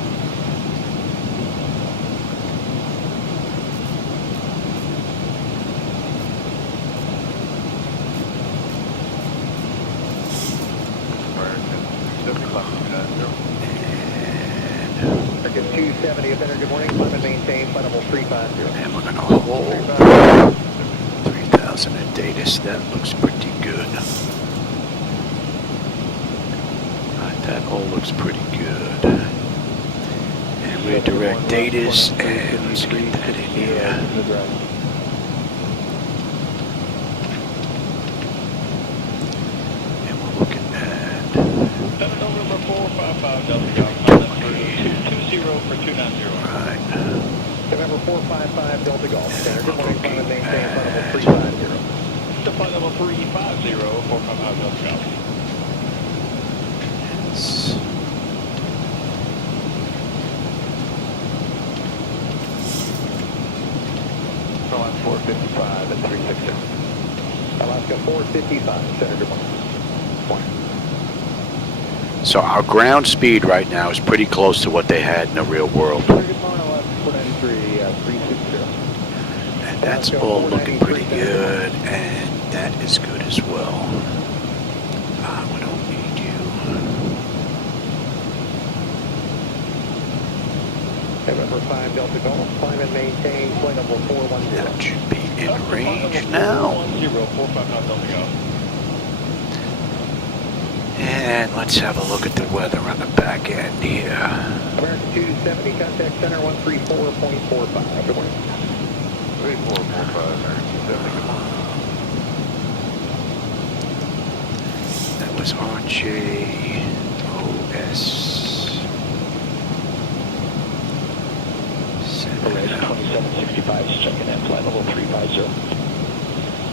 American 270, offender, good morning, climb and maintain, flight level 350. And we're going to hold 3,000 at DATIS. That looks pretty good. That all looks pretty good. And we're direct DATIS, and let's get that in here. And we're looking at November 455 Delta 220 for 290. right. November 455 Delta Golf, center, good morning, climb and maintain, flight level 350. To flight level 350, 455 Delta Golf. It's Alaska 455 and 360. Alaska 455, center, good morning. So our ground speed right now is pretty close to what they had in the real world. Good morning, Alaska 493, 360. And that's all looking pretty good, and that is good as well. We don't need you. November 5 Delta Golf, climb and maintain, flight level 410. That should be in range now. 455 Delta Golf. And let's have a look at the weather on the back end here. American 270, contact center 134.45. Good morning. 3445, American 270, good morning. That was RJOS. 2765 is checking in, flight level 350.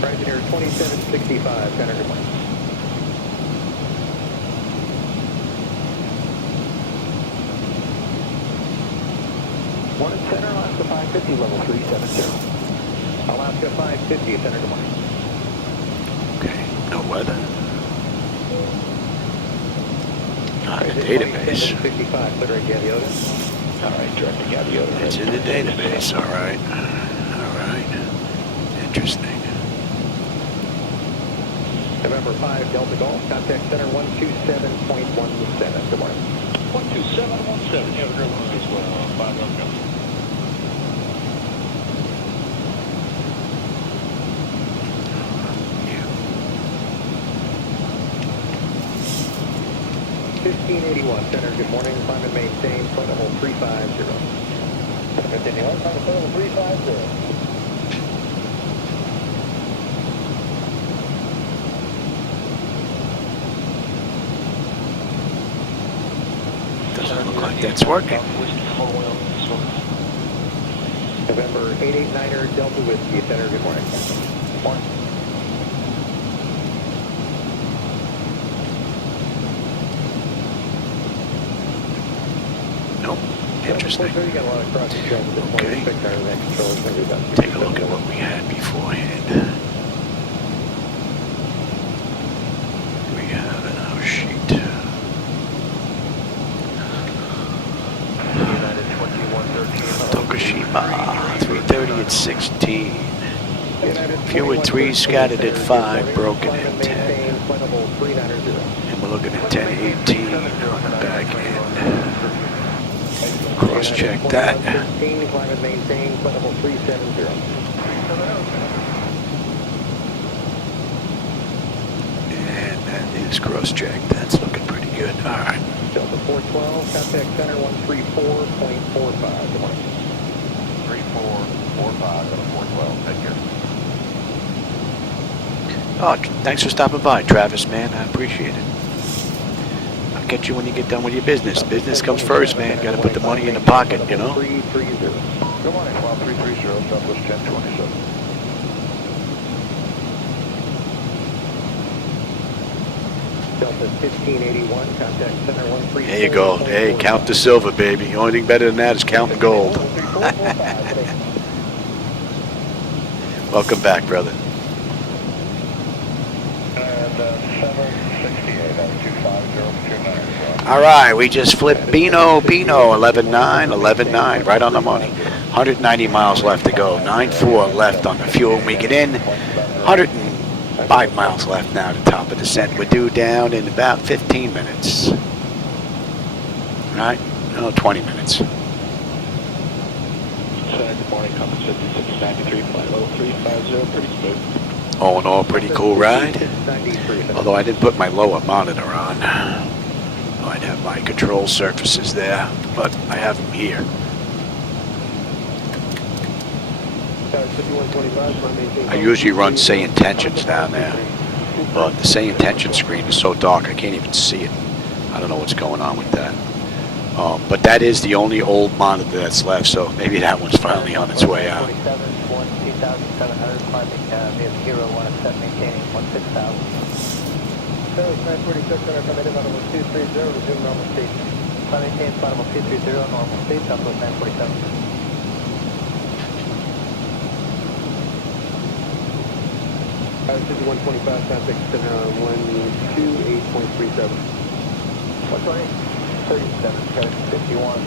Right here, 2765, center, good morning. One at center, Alaska 550, level 370. Alaska 550, center, good morning. Okay, no weather. Not in the database. 65, center, Gaviota. All right, directing Gaviota. It's in the database, all right. All right. Interesting. November 5 Delta Golf, contact center 127.17. Good morning. 12717, you have a good one as well. 5 Delta Golf. Yeah. 1581, center, good morning, climb and maintain, flight level 350. Continue on, climb flight level 350. Doesn't look like that's working. November 889er Delta Whiskey, center, good morning. Morning. Nope. Interesting. You got a lot of crossing traffic this morning. Okay. Fixed our event controls, maybe about Take a look at what we had beforehand. Tokushima, 330 at 16. Few at 3, scattered at 5, broken at 10. And we're looking at 10, 18 on the back end. Cross check that. And that is cross check. That's looking pretty good. All right. Delta 412, contact center 134.45. Good morning. 3445 Delta 412. Take care. Oh, thanks for stopping by, Travis, man. I appreciate it. I'll catch you when you get done with your business. Business comes first, man. Got to put the money in the pocket, you know? Good morning, 12330, Southwest 1027. Delta 1581, contact center 134. There you go. Hey, count the silver, baby. The only thing better than that is counting gold. Welcome back, brother. All right, we just flipped Beano, 11.9, 11.9, right on the money. 190 miles left to go, 9.4 left on the fuel when we get in. 105 miles left now to top of descent. We're due down in about 15 minutes. Right? No, 20 minutes. Good morning, Compass 5693, flight 0350, pretty smooth. All in all, pretty cool ride. Although I didn't put my lower monitor on. I'd have my control surfaces there, but I have them here. I usually run SayIntentions down there, but the SayIntentions screen is so dark I can't even see it. I don't know what's going on with that. But that is the only old monitor that's left, so maybe that one's finally on its way out. 2700, climbing via 017, maintaining 16,000. 946 center, come in level 230, resume normal state. Maintain level 230, normal state, Southwest 947. City 125, contact center on 128.37. 120, 37, 51, 20.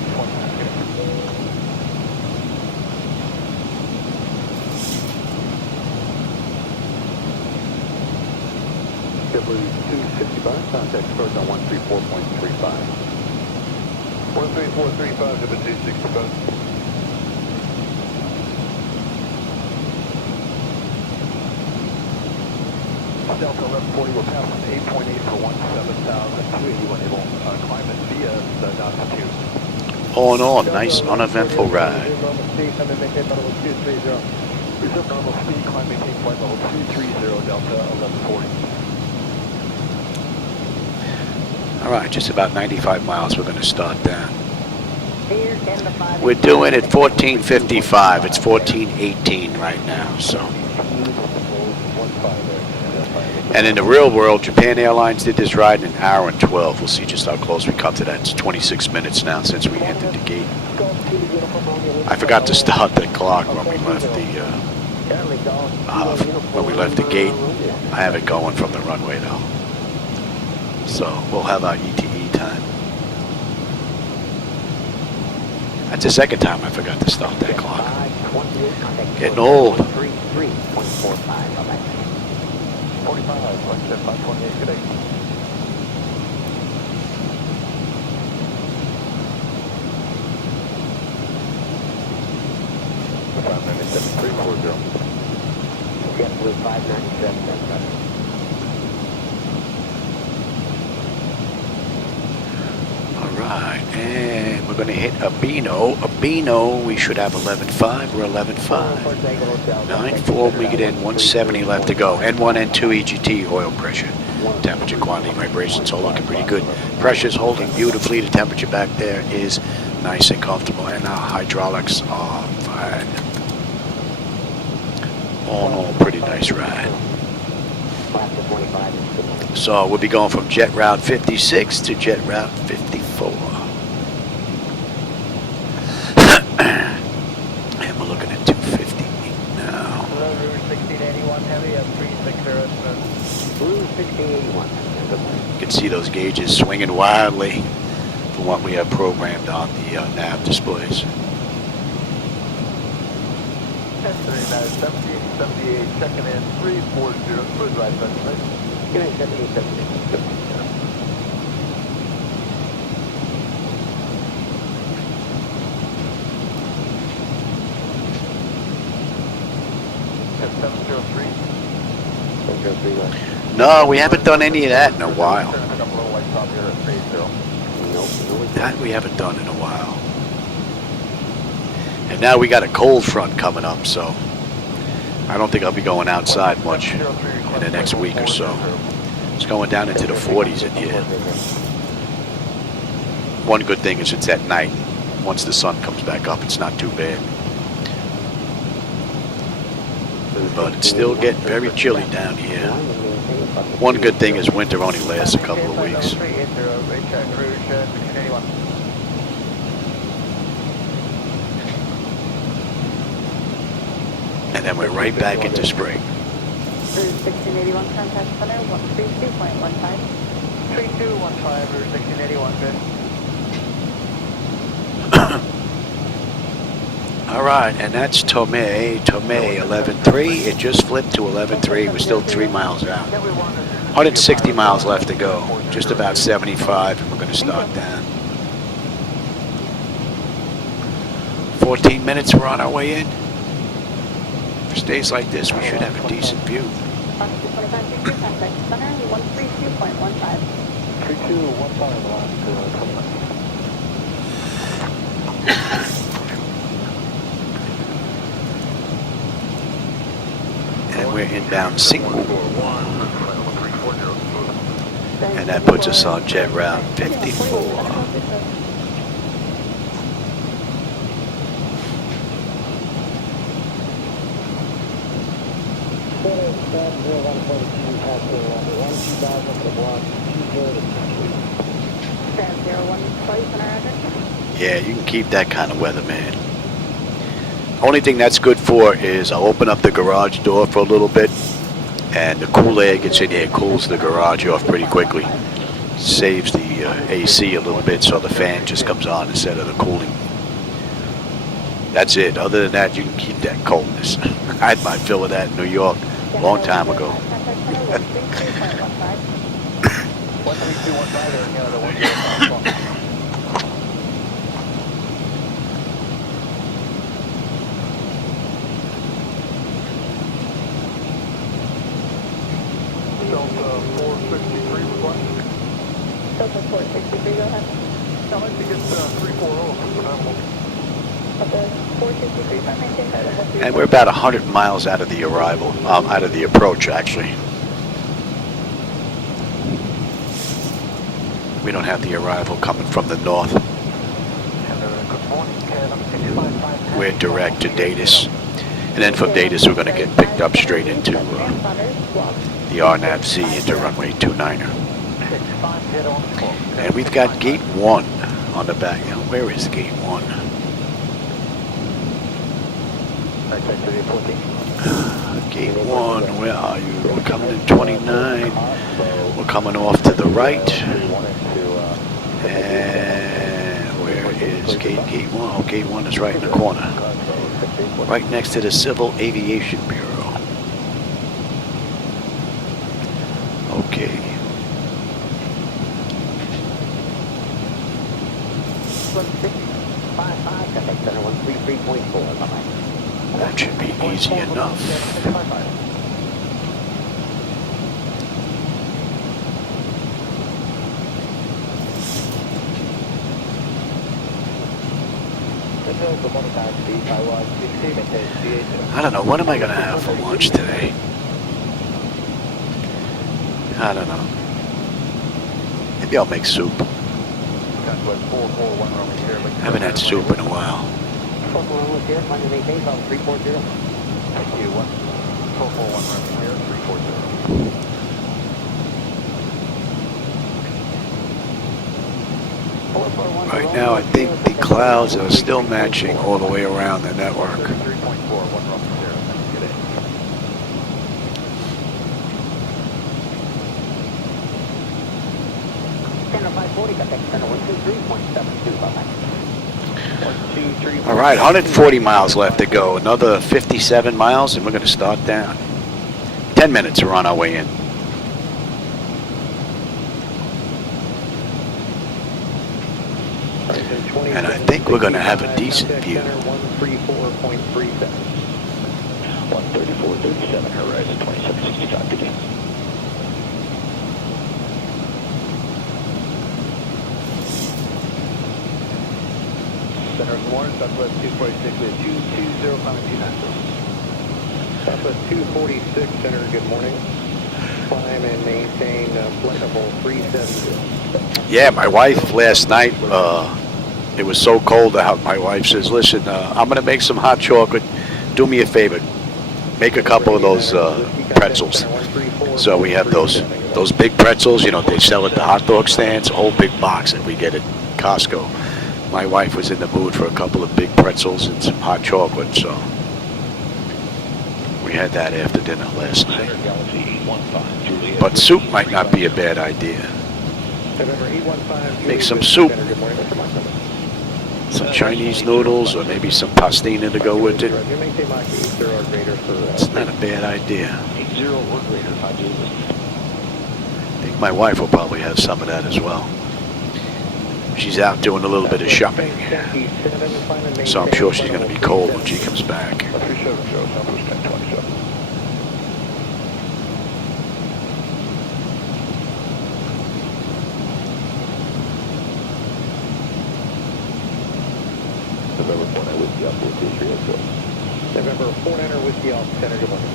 February 265, contact start on 134.35. 13435 to the 265. Delta 1140, we're passing 8.8 for 17,281, able climb it via the DCT. All in all, nice uneventful ride. Resume normal speed, climb maintain flight level 230, Delta 1140. All right, just about 95 miles. We're going to start down. We're doing it 14:55. It's 14:18 right now. So, and in the real world, Japan Airlines did this ride in an hour and 12. We'll see just how close we come to that. It's 26 minutes now since we entered the gate. I forgot to start the clock when we left the gate. I have it going from the runway though. So we'll have our ETE time. That's the second time I forgot to start that clock. Getting old. 528, good day. JetBlue 597. All right, and we're going to hit a Beano. A Beano, we should have 11.5. We're 11.5. 9.4 we get in, 170 left to go. N1, N2 EGT, oil pressure. Temperature, quantity, vibrations, all looking pretty good. Pressure's holding beautifully. The temperature back there is nice and comfortable, and our hydraulics are fine. All in all, pretty nice ride. So we'll be going from Jet Route 56 to Jet Route 54. And we're looking at 250 now. Hello, Route 1681 Heavy, F360. Blue 1681. You can see those gauges swinging wildly from what we have programmed on the nav displays. 78, checking in 340, smooth ride, Central. Good night, 78. At 703. 703, right. No, we haven't done any of that in a while. Turn it up a little white top here at 380. Nope. That we haven't done in a while. And now we got a cold front coming up, so I don't think I'll be going outside much in the next week or so. It's going down into the 40s in here. One good thing is it's at night. Once the sun comes back up, it's not too bad. But it's still getting very chilly down here. One good thing is winter only lasts a couple of weeks. And then we're right back into spring. 1681 contact center, 132.15. 3215 or 1681, good. All right, and that's Tomei 11.3. It just flipped to 11.3. We're still 3 miles out. 160 miles left to go. Just about 75, and we're going to start down. 14 minutes, we're on our way in. If it stays like this, we should have a decent view. Contact center, 132.15. 3215, And we're inbound single. And that puts us on jet route 54. Yeah, you can keep that kind of weather, man. Only thing that's good for is I'll open up the garage door for a little bit, and the cool air gets in here, cools the garage off pretty quickly. Saves the AC a little bit, so the fan just comes on instead of the cooling. That's it. Other than that, you can keep that coldness. I had my fill of that in New York a long time ago. Delta 463 request. Delta 463, go ahead. I'd like to get 340 for Animal. And we're about 100 miles out of the arrival, out of the approach, actually. We don't have the arrival coming from the north. We're direct to DATIS. And then from DATIS, we're going to get picked up straight into the RNP-Z into runway 29er. And we've got gate 1 on the back. Now, where is gate 1? Gate 1, where are you? We're coming in 29. We're coming off to the right. And where is gate 1? Oh, gate 1 is right in the corner. Right next to the Civil Aviation Bureau. Okay. That should be easy enough. I don't know, what am I going to have for lunch today? I don't know. Maybe I'll make soup. I haven't had soup in a while. Right now, I think the clouds are still matching all the way around the network. All right, 140 miles left to go. Another 57 miles, and we're going to start down. 10 minutes, we're on our way in. And I think we're going to have a decent view. 134.37, horizon 2765 begin. Center of Warren, Southwest 246 with 220.29. Southwest 246, Center, good morning. Climb and maintain flight level 370. Yeah, my wife last night, it was so cold out. My wife says, listen, I'm going to make some hot chocolate. Do me a favor. Make a couple of those pretzels. So we have those big pretzels, you know, they sell at the hot dog stands, a whole big box that we get at Costco. My wife was in the mood for a couple of big pretzels and some hot chocolate, so we had that after dinner last night. But soup might not be a bad idea. Make some soup. Some Chinese noodles or maybe some pastina to go with it. It's not a bad idea. I think my wife will probably have some of that as well. She's out doing a little bit of shopping, so I'm sure she's going to be cold when she comes back. November 49er Whiskey Alpha Center, good morning.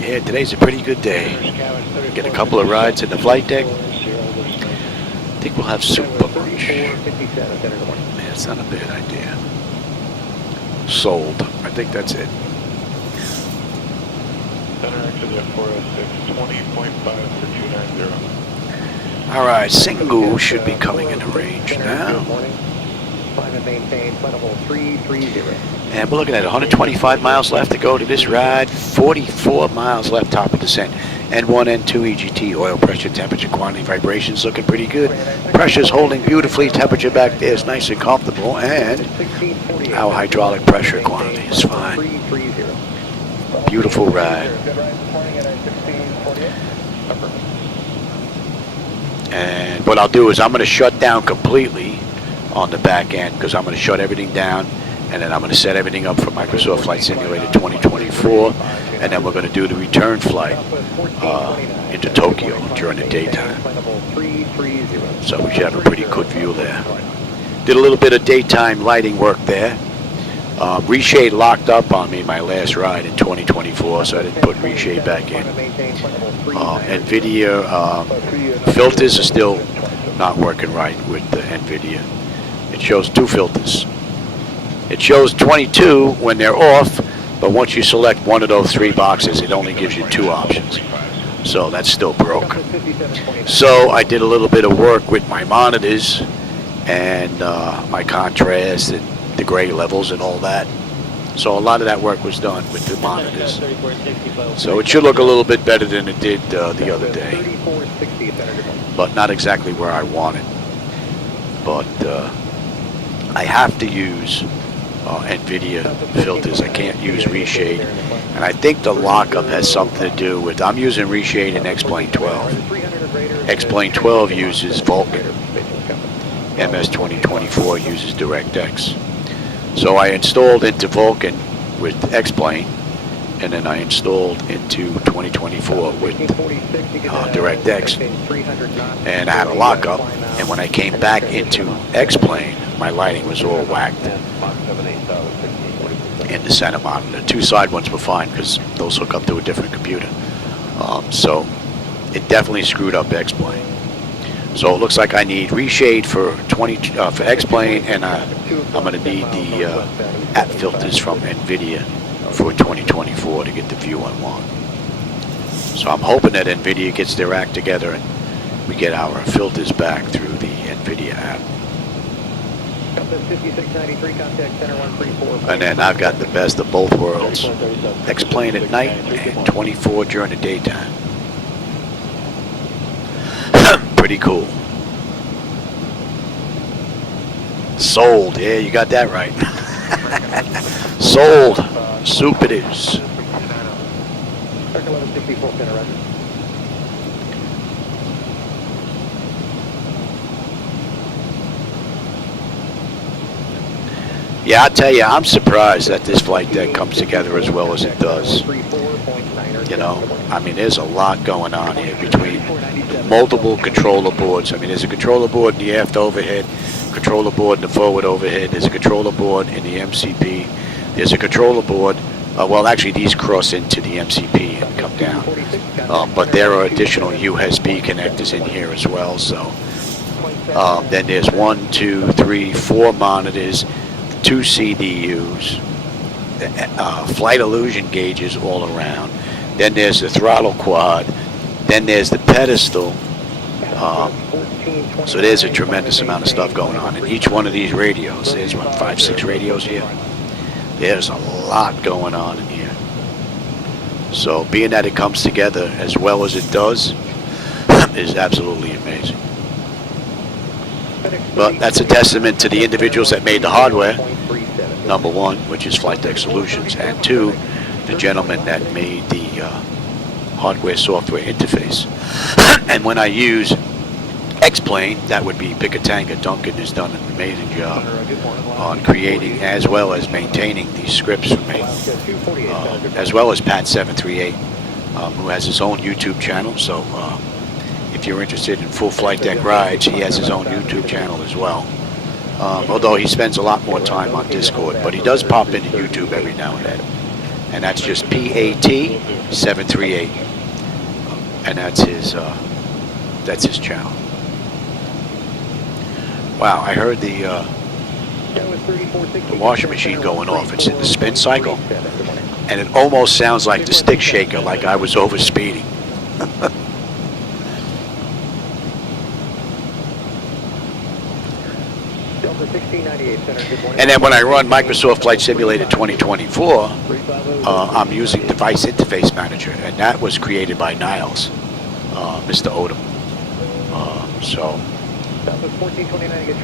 Yeah, today's a pretty good day. Get a couple of rides in the flight deck. I think we'll have soup for lunch. Yeah, it's not a bad idea. Sold. I think that's it. Center exit at 406, 20.5 for 290. All right, Singu should be coming into range now. And we're looking at 125 miles left to go to this ride. 44 miles left top of descent. N1, N2, EGT, oil pressure, temperature, quantity, vibrations looking pretty good. Pressure's holding beautifully. Temperature back there is nice and comfortable. And our hydraulic pressure quantity is fine. Beautiful ride. And what I'll do is I'm going to shut down completely on the back end because I'm going to shut everything down and then I'm going to set everything up for Microsoft Flight Simulator 2024 and then we're going to do the return flight into Tokyo during the daytime. So we should have a pretty good view there. Did a little bit of daytime lighting work there. Reshade locked up on me my last ride in 2024, so I didn't put reshade back in. NVIDIA filters are still not working right with the NVIDIA. It shows two filters. It shows 22 when they're off, but once you select one of those three boxes, it only gives you two options. So that's still broke. So I did a little bit of work with my monitors and my contrast and the gray levels and all that. So a lot of that work was done with the monitors. So it should look a little bit better than it did the other day. But not exactly where I want it. But I have to use NVIDIA filters. I can't use reshade. And I think the lockup has something to do with, I'm using reshade in X-Plane 12. X-Plane 12 uses Vulkan. MS 2024 uses DirectX. So I installed into Vulkan with X-Plane, and then I installed into 2024 with DirectX, and I had a lockup, and when I came back into X-Plane, my lighting was all whacked in the center monitor. Two side ones were fine because those hook up to a different computer. So it definitely screwed up X-Plane. So it looks like I need reshade for X-Plane, and I'm going to need the app filters from NVIDIA for 2024 to get the view I want. So I'm hoping that NVIDIA gets their act together and we get our filters back through the NVIDIA app. And then I've got the best of both worlds. X-Plane at night and 24 during the daytime. Pretty cool. Sold. Yeah, you got that right. Sold. Soup it is. Yeah, I'll tell you, I'm surprised that this flight deck comes together as well as it does. You know, I mean, there's a lot going on here between multiple controller boards. I mean, there's a controller board in the aft overhead, controller board in the forward overhead, there's a controller board in the MCP, there's a controller board, well, actually, these cross into the MCP and come down. But there are additional USB connectors in here as well, so. Then there's 1, 2, 3, 4 monitors, 2 CDUs, flight illusion gauges all around. Then there's the throttle quad. Then there's the pedestal. So there's a tremendous amount of stuff going on in each one of these radios. There's what, 5, 6 radios here. There's a lot going on in here. So being that it comes together as well as it does is absolutely amazing. But that's a testament to the individuals that made the hardware, number one, which is Flightdeck Solutions, and two, the gentleman that made the hardware-software interface. And when I use X-Plane, that would be Pickatanga. Duncan has done an amazing job on creating as well as maintaining these scripts for me, as well as Pat 738, who has his own YouTube channel. So if you're interested in full flight deck rides, he has his own YouTube channel as well. Although he spends a lot more time on Discord, but he does pop into YouTube every now and then. And that's just PAT 738, and that's his channel. Wow, I heard the washing machine going off. It's in the spin cycle, and it almost sounds like the stick shaker, like I was over speeding. And then when I run Microsoft Flight Simulator 2024, I'm using Device Interface Manager, and that was created by Niles, Mr. Odom. So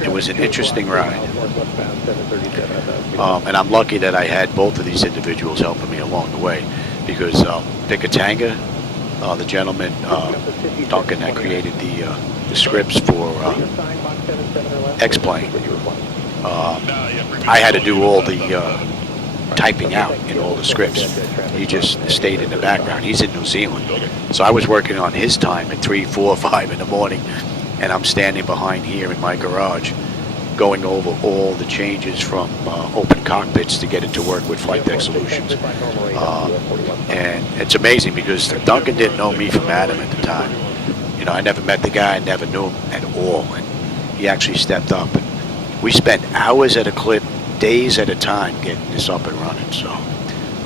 it was an interesting ride. And I'm lucky that I had both of these individuals helping me along the way, because Pickatanga, the gentleman, Duncan, that created the scripts for X-Plane, I had to do all the typing out in all the scripts. He just stayed in the background. He's in New Zealand. So I was working on his time at 3, 4, 5 in the morning, and I'm standing behind here in my garage going over all the changes from open cockpits to get it to work with Flightdeck Solutions. And it's amazing because Duncan didn't know me from Adam at the time. You know, I never met the guy, I never knew him at all. And he actually stepped up. And we spent hours at a clip, days at a time getting this up and running. So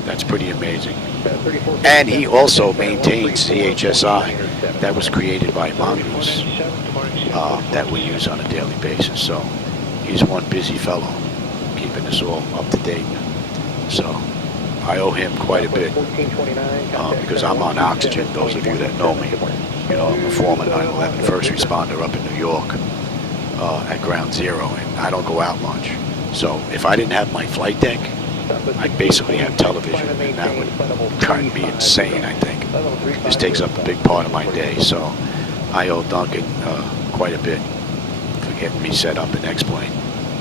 that's pretty amazing. And he also maintains the HSI that was created by Mongoose that we use on a daily basis. So he's one busy fellow keeping us all up to date. So I owe him quite a bit because I'm on oxygen. Those of you that know me, you know, I'm a former 9/11 first responder up in New York at Ground Zero, and I don't go out much. So if I didn't have my flight deck, I'd basically have television, and that would drive me insane, I think. This takes up a big part of my day, so I owe Duncan quite a bit for getting me set up in X-Plane.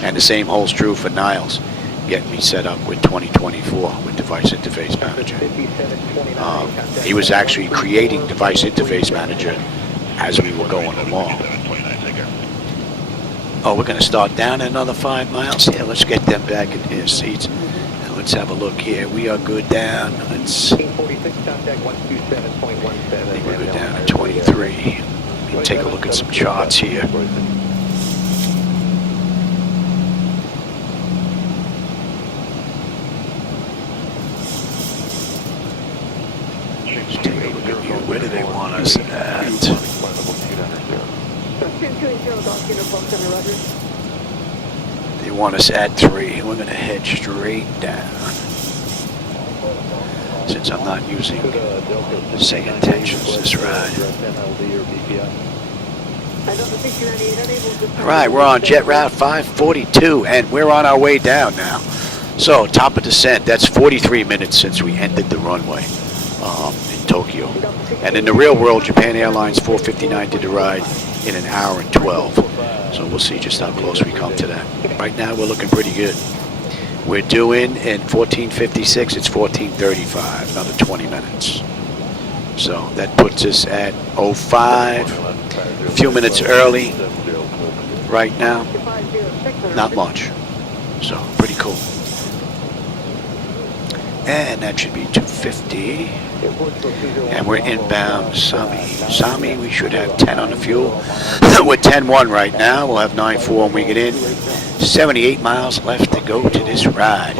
And the same holds true for Niles, getting me set up with 2024 with Device Interface Manager. He was actually creating Device Interface Manager as we were going along. Oh, we're going to start down another 5 miles? Yeah, let's get them back in their seats. And let's have a look here. We are good down. Let's... I think we're good down at 23. Let me take a look at some charts here. Let's take a look at here. Where do they want us at? They want us at 3. We're going to head straight down. Since I'm not using SayIntentions this ride. All right, we're on jet route 542, and we're on our way down now. So, top of descent, that's 43 minutes since we ended the runway in Tokyo. And in the real world, Japan Airlines 459 did the ride in an hour and 12. So we'll see just how close we come to that. Right now, we're looking pretty good. We're doing in 1456, it's 1435, another 20 minutes. So that puts us at 05, a few minutes early right now. Not much. So pretty cool. And that should be 250. And we're inbound Sami. Sami, we should have 10 on the fuel. We're 10-1 right now. We'll have 9-4 when we get in. 78 miles left to go to this ride.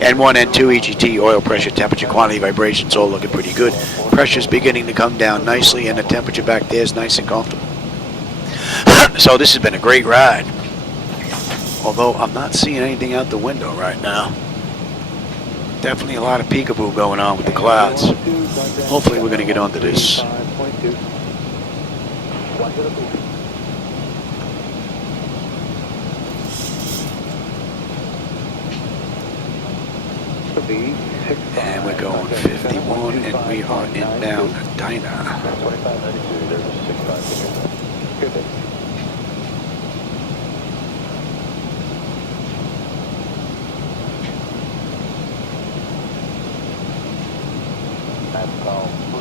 N1, N2, EGT, oil pressure, temperature, quantity, vibrations, all looking pretty good. Pressure's beginning to come down nicely, and the temperature back there is nice and comfortable. So this has been a great ride. Although I'm not seeing anything out the window right now. Definitely a lot of peekaboo going on with the clouds. Hopefully we're going to get onto this. And we're going 51, and we are inbound Dinah.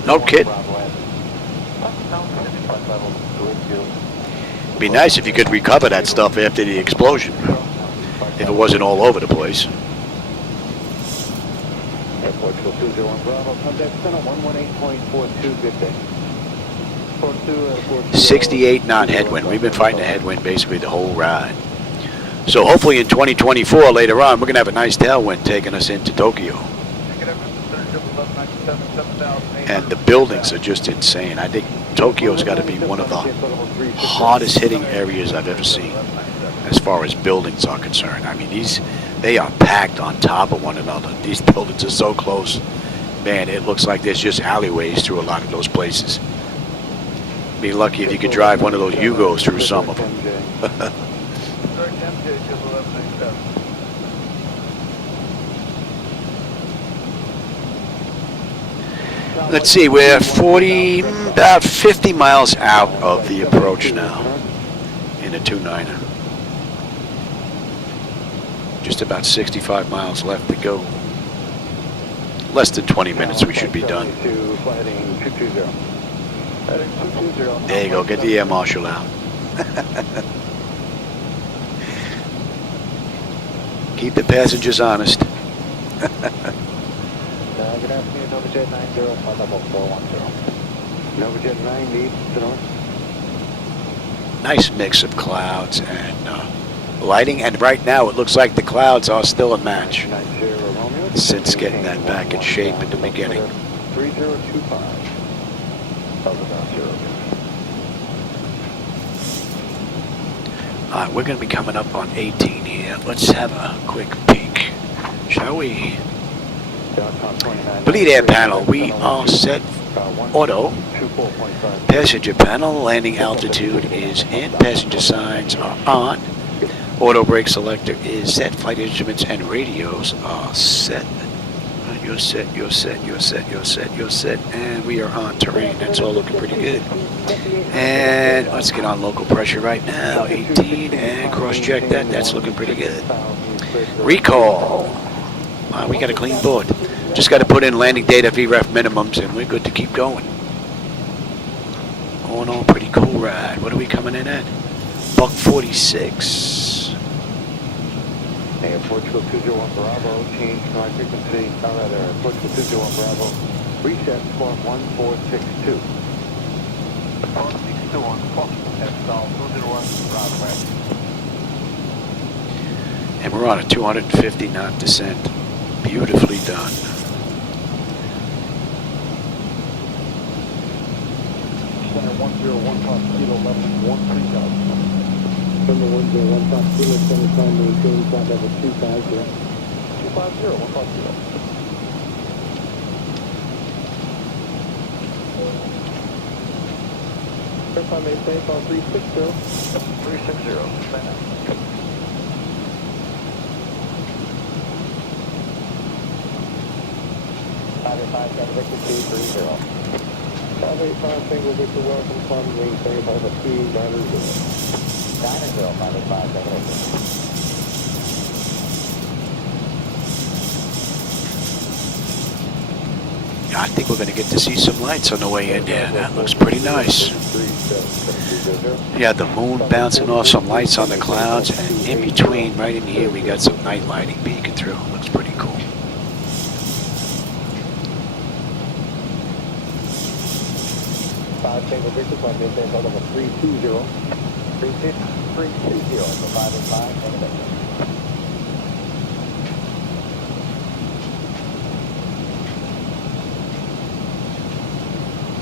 No kid. Be nice if you could recover that stuff after the explosion. If it wasn't all over the place. 68 knot headwind. We've been fighting a headwind basically the whole ride. So hopefully in 2024 later on, we're going to have a nice tailwind taking us into Tokyo. And the buildings are just insane. I think Tokyo's got to be one of the hardest hitting areas I've ever seen as far as buildings are concerned. I mean, they are packed on top of one another. These buildings are so close. Man, it looks like there's just alleyways through a lot of those places. Be lucky if you could drive one of those Yugos through some of them. Let's see, we're about 50 miles out of the approach now in a 2-9er. Just about 65 miles left to go. Less than 20 minutes we should be done. There you go, get the air marshal out. Keep the passengers honest. Good afternoon, NovaJet 905410. NovaJet 90 to north. Nice mix of clouds and lighting, and right now it looks like the clouds are still a match since getting that back in shape at the beginning. 3025. Alright, we're going to be coming up on 18 here. Let's have a quick peek, shall we? Bleed air panel, we are set auto. Passenger panel, landing altitude is in. Passenger signs are on. Auto brake selector is set. Flight instruments and radios are set. You're set, you're set, you're set, you're set, you're set. And we are on terrain. That's all looking pretty good. And let's get on local pressure right now. 18 and cross check that. That's looking pretty good. Recall. We got a clean board. Just got to put in landing data VREF minimums and we're good to keep going. All in all, pretty cool ride. What are we coming in at? Buck 46. Hey, Portugal 201 Bravo, change my frequency. Portugal 201 Bravo, reset form 1462. 1462 on Fox, that's 201 Bravo. And we're on a 250 knot descent. Beautifully done. Center 101 Fox, kilo level 130,000. Center 101 Fox, kilo center time maintain flight level 250. 250, 150. climb maintain, call 360. 360, stand up. 585, Tango Victor 230. 585, Tango Victor, welcome, climb maintain, Alpha 290. 585, Tango Victor. I think we're going to get to see some lights on the way in there. That looks pretty nice. Yeah, the moon bouncing off some lights on the clouds, and in between, right in here, we got some night lighting peeking through. Looks pretty cool. Tango Victor, climb maintain, Alpha 320. 320, so 585, Tango Victor.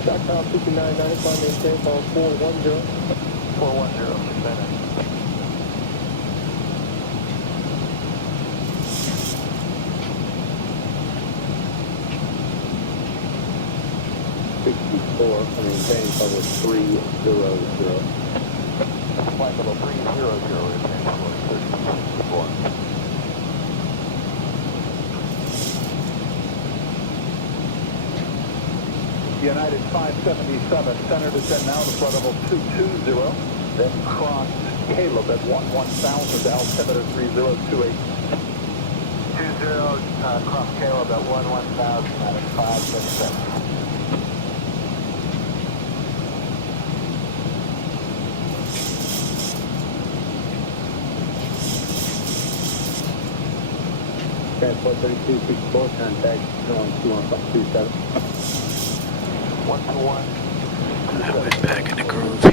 Stockpile 5990, climb maintain, call 410. 410, stand up. 64, I maintain, level 300. Flight level 300 is in 34. United 577, center descend now to flight level 220, then cross Caleb at 11,000, altimeter 3028. 20, cross Caleb at 11,000 out of 577. Transport 3264, contact 2127. 121. I went back in the groove here.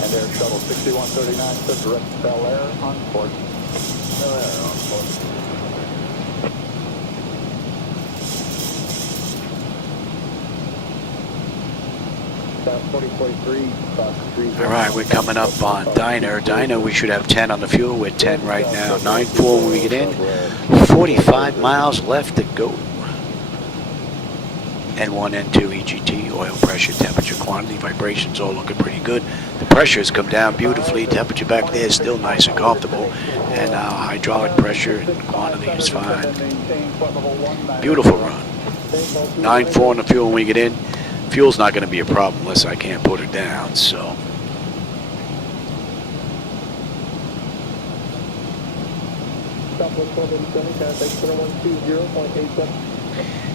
And Air Shuttle 6139, stood direct Bel Air on port. Bel Air on port. All right, we're coming up on Diner. Diner, we should have 10 on the fuel. We're 10 right now. 9-4 when we get in. 45 miles left to go. N1, N2, EGT, oil pressure, temperature, quantity, vibrations, all looking pretty good. The pressure has come down beautifully. Temperature back there is still nice and comfortable. And hydraulic pressure and quantity is fine. Beautiful run. 9-4 on the fuel when we get in. Fuel's not going to be a problem unless I can't put it down, so.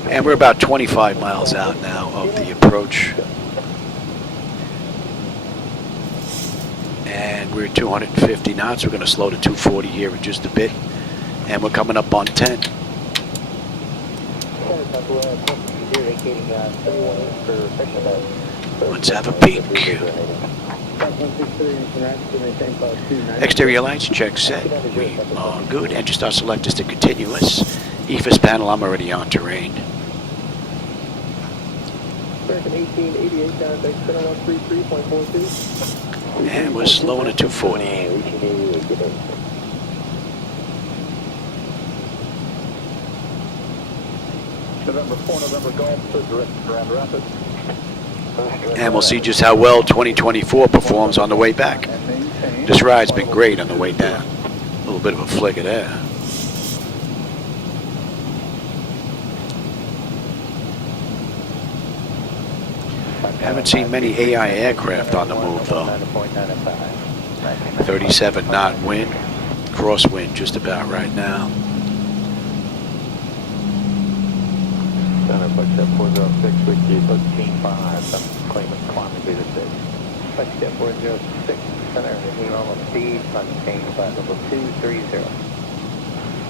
And we're about 25 miles out now of the approach. And we're 250 knots. We're going to slow to 240 here in just a bit. And we're coming up on 10. Let's have a peek. Exterior lights, check set. We are good. Enter star select is to continuous. EFIS panel, I'm already on terrain. And we're slowing at 240. November 4, November Golf, stood direct Grand Rapids. And we'll see just how well 2024 performs on the way back. This ride's been great on the way down. A little bit of a flick of there. Haven't seen many AI aircraft on the move though. 37 knot wind, crosswind just about right now. Center, Flightdeck 406, with you, book team 5, I'm claiming climbing data 6. Flightdeck 406, center, heading normal speed, maintain flight level 230.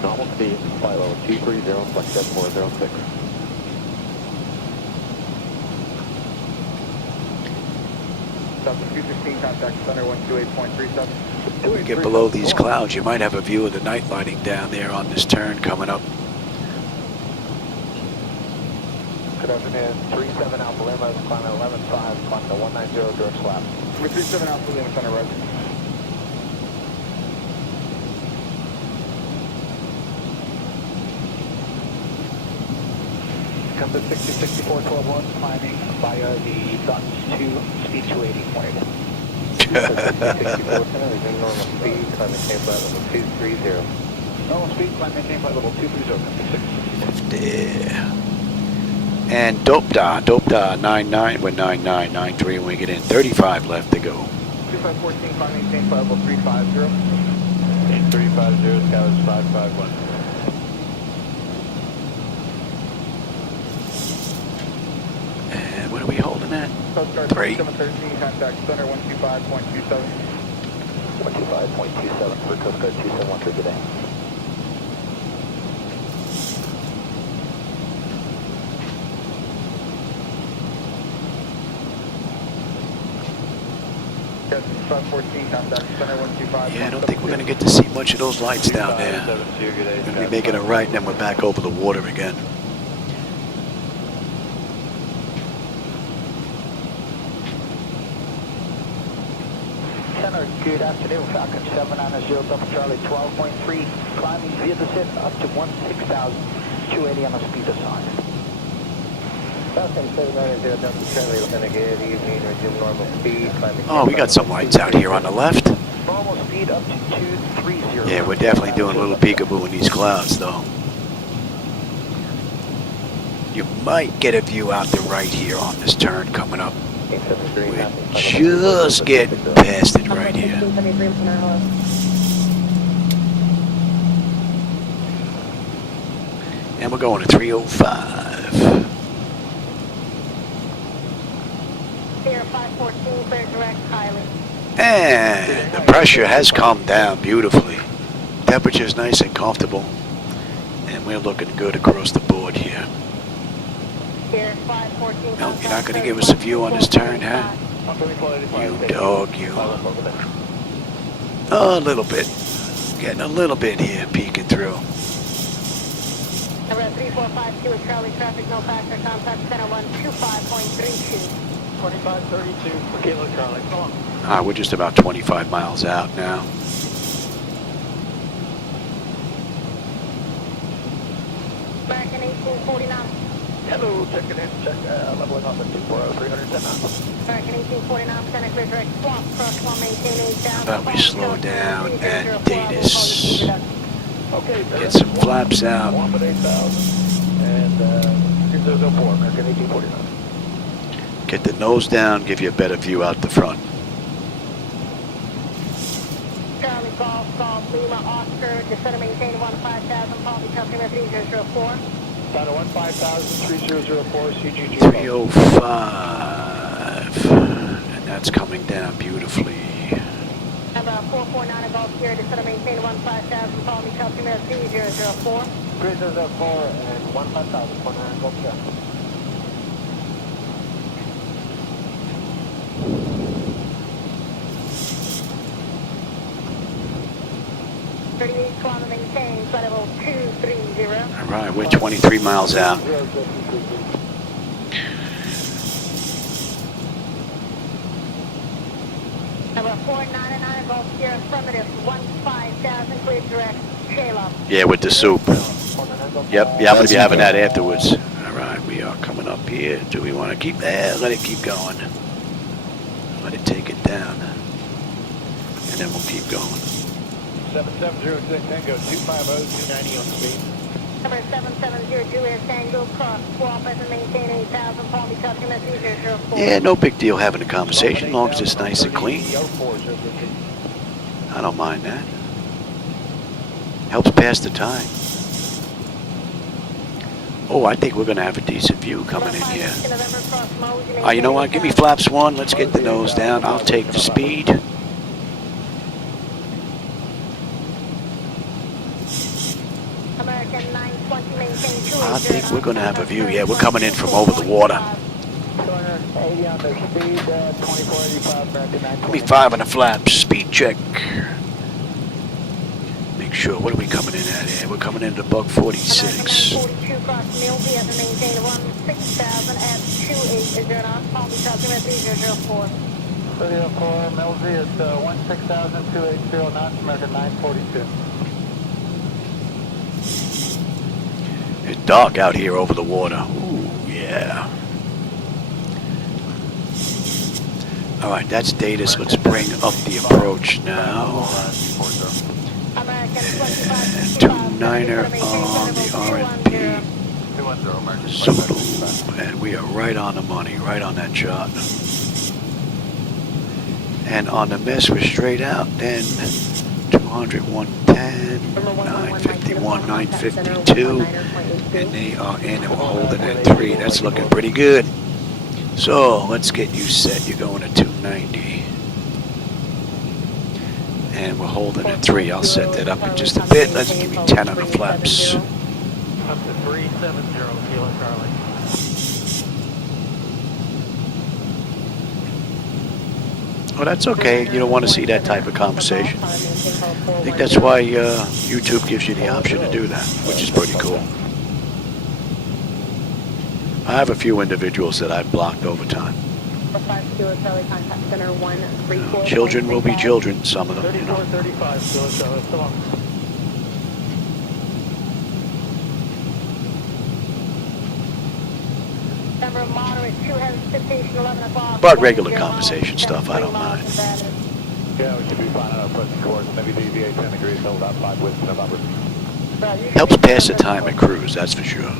Normal speed, flight level 230, Flightdeck 406. Southern 216, contact center 128.37. When we get below these clouds, you might have a view of the night lighting down there on this turn coming up. Good afternoon, 37 Alpha Lima, climbing 11.5, climbing to 190, direct slap. 37 Alpha Lima, center right. Compass 6064 12-1, climbing via the Buttons 2, speed 280, 180. 64 center, resume normal speed, climb maintain flight level 230. Normal speed, climb maintain flight level 230, Compass 6064. Yeah. And dope 99, we're 9993 when we get in, 35 left to go. 2514, climb maintain flight level 350. 350, Scout is 551. And what are we holding at? Coast Guard 3. 713, contact center 125.27. 125.27 for Coast Guard 2713 today. Yeah, I don't think we're going to get to see much of those lights down there. We're going to be making a right and then we're back over the water again. Center, good afternoon. Falcon 790 Delta Charlie 12.3, climbing via descent up to 16,280 on a speed assigned. Falcon 790 Delta Charlie, Lieutenant, good evening, resume normal speed, climbing. Oh, we got some lights out here on the left. Normal speed up to 230. Yeah, we're definitely doing a little peekaboo in these clouds, though. You might get a view out the right here on this turn coming up. We're just getting past it right here. And we're going to 305. Clear 514, clear direct, Kylie. And the pressure has come down beautifully. Temperature's nice and comfortable. And we're looking good across the board here. No, you're not going to give us a view on this turn, huh? You dog, you. Oh, a little bit. Getting a little bit here, peeking through. Number 3452 with Charlie traffic, no factor, contact center 125.32. 2532 for Kilo Charlie, come on. We're just about 25 miles out now. American 1849. Hello, checking in, leveling off at 240, 310 knots. American 1849, center clear direct, swamp, cross 1, maintain 8,000. How about we slow down at DATIS? Okay, Get some flaps out. Swamp at 8,000, and 2004, American 1849. Get the nose down, give you a better view out the front. Charlie Golf, Lima, Oscar, descend maintain 15,000, Palm Beach, Customer 3004. Down to 15,000, 3004, CGG. 305. And that's coming down beautifully. Number 449 Golf here, descend maintain 15,000, Palm Beach, Customer 3004. 3004 and 15,000, 49 Golf here. 38 kilometer maintain, flight level 230. All right, we're 23 miles out. Number 499 Golf here, affirmative, 15,000, clear direct, Caleb. Yeah, with the soup. Yep, yeah, I'm going to be having that afterwards. All right, we are coming up here. Do we want to keep that? Let it keep going. Let it take it down. And then we'll keep going. 7706 Tango 250 290 on speed. Number 770 Juliet Tango, cross swamp, and maintain 8,000, Palm Beach, Customer 3004. Yeah, no big deal having a conversation, as long as it's nice and clean. I don't mind that. Helps pass the time. Oh, I think we're going to have a decent view coming in here. You know what? Give me flaps 1. Let's get the nose down. I'll take the speed. I think we're going to have a view. Yeah, we're coming in from over the water. Give me 5 on the flaps. Speed check. Make sure. What are we coming in at here? We're coming into Bug 46. 42 cross Milby, have to maintain 16,000 at 28. Palm Beach, Customer 3004. 3004 Milby is 16,280 knots, American 942. It's dark out here over the water. Ooh, yeah. All right, that's DATIS. Let's bring up the approach now. And 29er on the RNP. Zulu. And we are right on the money, right on that chart. And on the miss, we're straight out. Then 200, 110, 951, 952. And they are in and we're holding at 3. That's looking pretty good. So let's get you set. You're going to 290. And we're holding at 3. I'll set that up in just a bit. Let's give you 10 on the flaps. Up to 370, Kilo Charlie. Well, that's okay. You don't want to see that type of conversation. I think that's why YouTube gives you the option to do that, which is pretty cool. I have a few individuals that I've blocked over time. Children will be children, some of them, you know. 3435, Kilo Charlie, come on. But regular conversation stuff, I don't mind. Yeah, we should be fine on our present course. Maybe deviate 10 degrees, hold out 5 with November. Helps pass the time at cruise, that's for sure.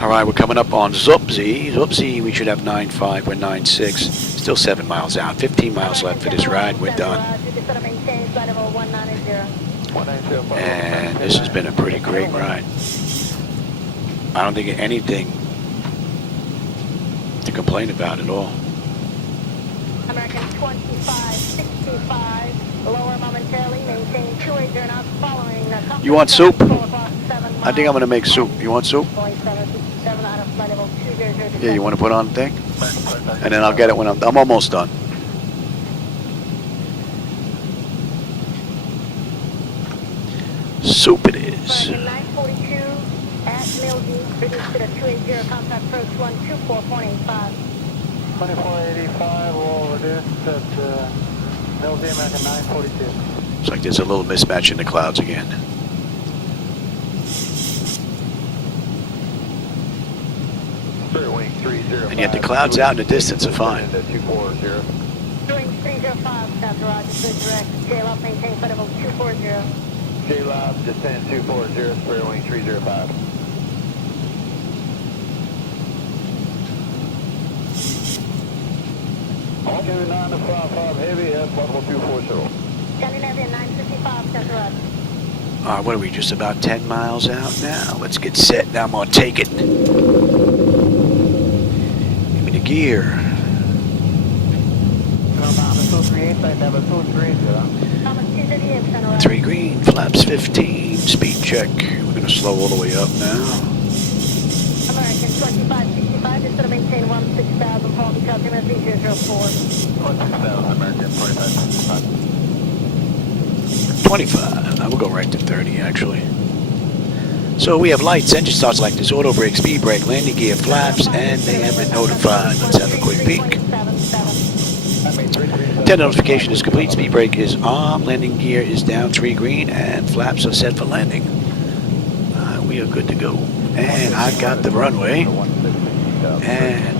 All right, we're coming up on Zubzi. Zubzi, we should have 9.5, we're 9.6. Still 7 miles out, 15 miles left for this ride, we're done. And this has been a pretty great ride. I don't think anything to complain about at all. American 2565, lower momentarily, maintain 280 knots following the You want soup? I think I'm going to make soup. You want soup? Yeah, you want to put on the thing? And then I'll get it when I'm almost done. Soup it is. 942 at Mildy, reduced to the 280, contact approach 124.85. 2485, we'll reduce at Mildy, American 942. Looks like there's a little mismatch in the clouds again. And yet the clouds out in the distance are fine. Doing 305, South Roger, good direct. JLOF, maintain flight level 240. JLOB, descend 240, square wing 305. Scandinavia 955 heavy at level 240. Scandinavia 955, South Roger. All right, what are we, just about 10 miles out now? Let's get set. Now I'm going to take it. Give me the gear. 3 green, flaps 15, speed check. We're going to slow all the way up now. American 2565, just going to maintain 16,000, Paul, because MSV 004. 26,000, American 2565. 25. I will go right to 30, actually. So we have lights, engine starts like this, auto brake, speed brake, landing gear, flaps, and they have been notified. Let's have a quick peek. 10 notification is complete, speed brake is on, landing gear is down 3 green, and flaps are set for landing. We are good to go. And I've got the runway. And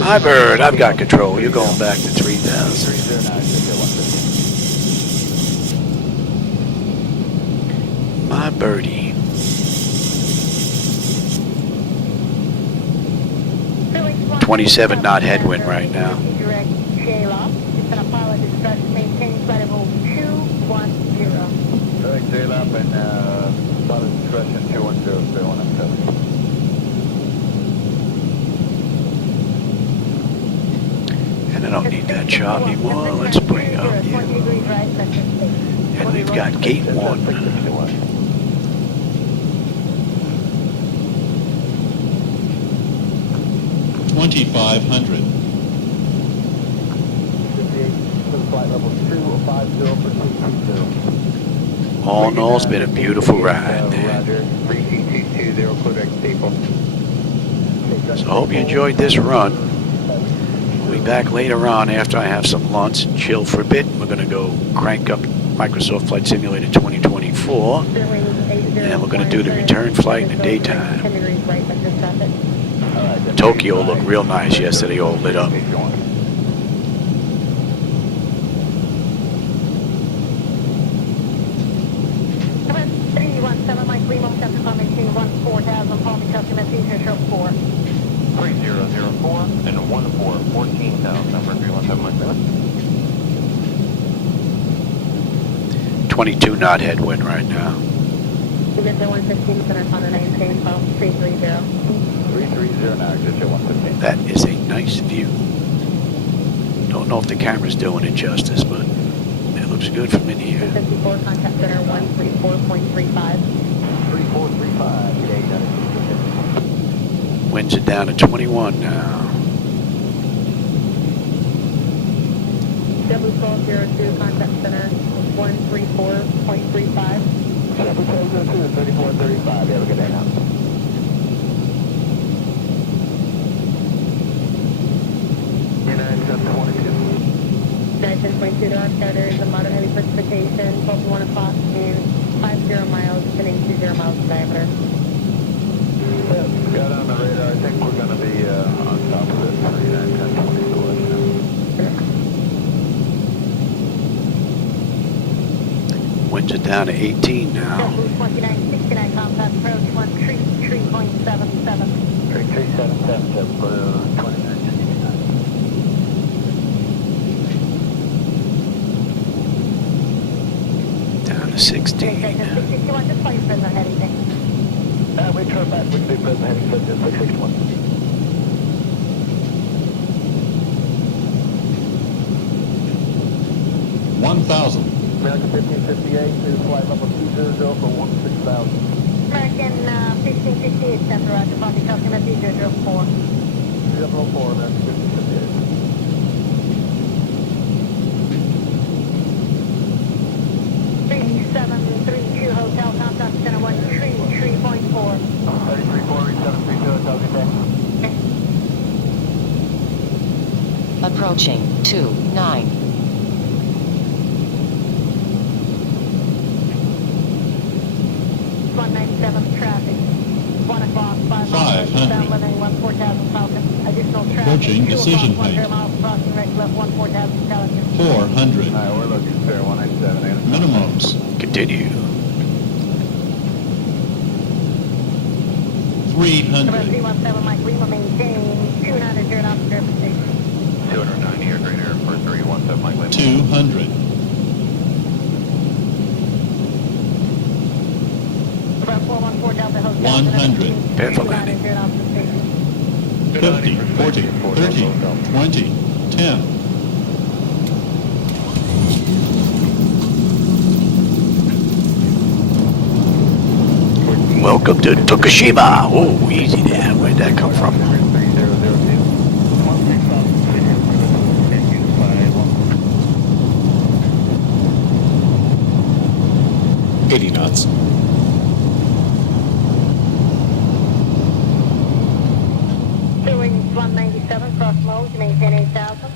hi bird, I've got control. You're going back to 3,000. My birdie. Philly 27 knot headwind right now. Direct JLOF, just going to pilot dispatch, maintain flight level 210. Direct JLOB and pilot discretion 210, square 170. And I don't need that chart anymore. Let's bring up you. And we've got gate 1. 2,500. Flight level 250 All in all, it's been a beautiful ride, man. Roger. 3220, clear staple. So I hope you enjoyed this run. We'll be back later on after I have some lunch and chill for a bit. We're going to go crank up Microsoft Flight Simulator 2024. 2024, and we're going to do the return flight in the daytime. Tokyo looked real nice yesterday, all lit up. and 14,000, number 317 Mike Lima. 22 knot headwind right now. You get the 115 center on the maintain, 330. 330 now, exit 115. That is a nice view. Don't know if the camera's doing it justice, but it looks good from in here. 54, contact center 134.35. 3435, Winds are down to 21 now. W1202, contact center 134.35. W1202, 3435, have a good day now. United 722. 910.2 to our Chatter is a moderate heavy precipitation, 12 to 1 o'clock, and 50 miles, spinning 20 miles in diameter. Got on the radar, I think we're going to be on top of it for United 1022. Winds are down to 18 now. 2969, contact approach 133.77. 33777 for 2969. Down to 16. 661, just flight present heading, thanks. We turn back, we can be present heading 661. 1,000. American 1558 to flight level 200 for 16,000. American 1558, Center Roger, Bombay Customer 004. 004, American 1558. 3732 Hotel, contact center 133.4. 33.4, 732, Hotel, good day. Approaching 29. 197 traffic. 1 o'clock, 5 500. South living 14,000 Falcon. Additional traffic. Approaching 2 decision o'clock, 10 height. miles crossing right left 14,000 Challenger. 400. Alright, we're looking fair, 197. Minimums. Continue. 300. 317 Mike Lima, maintain 290 knots, service station. 290 or greater for 317 Mike Lima. 200. About 414 Delta Hotel. 100. Prepare for landing. 50, 40, 30, 20, 10. Welcome to Tokushima. Oh, easy there. Where'd that come from? 80 knots. Doing 197, cross mode, maintain 8,000.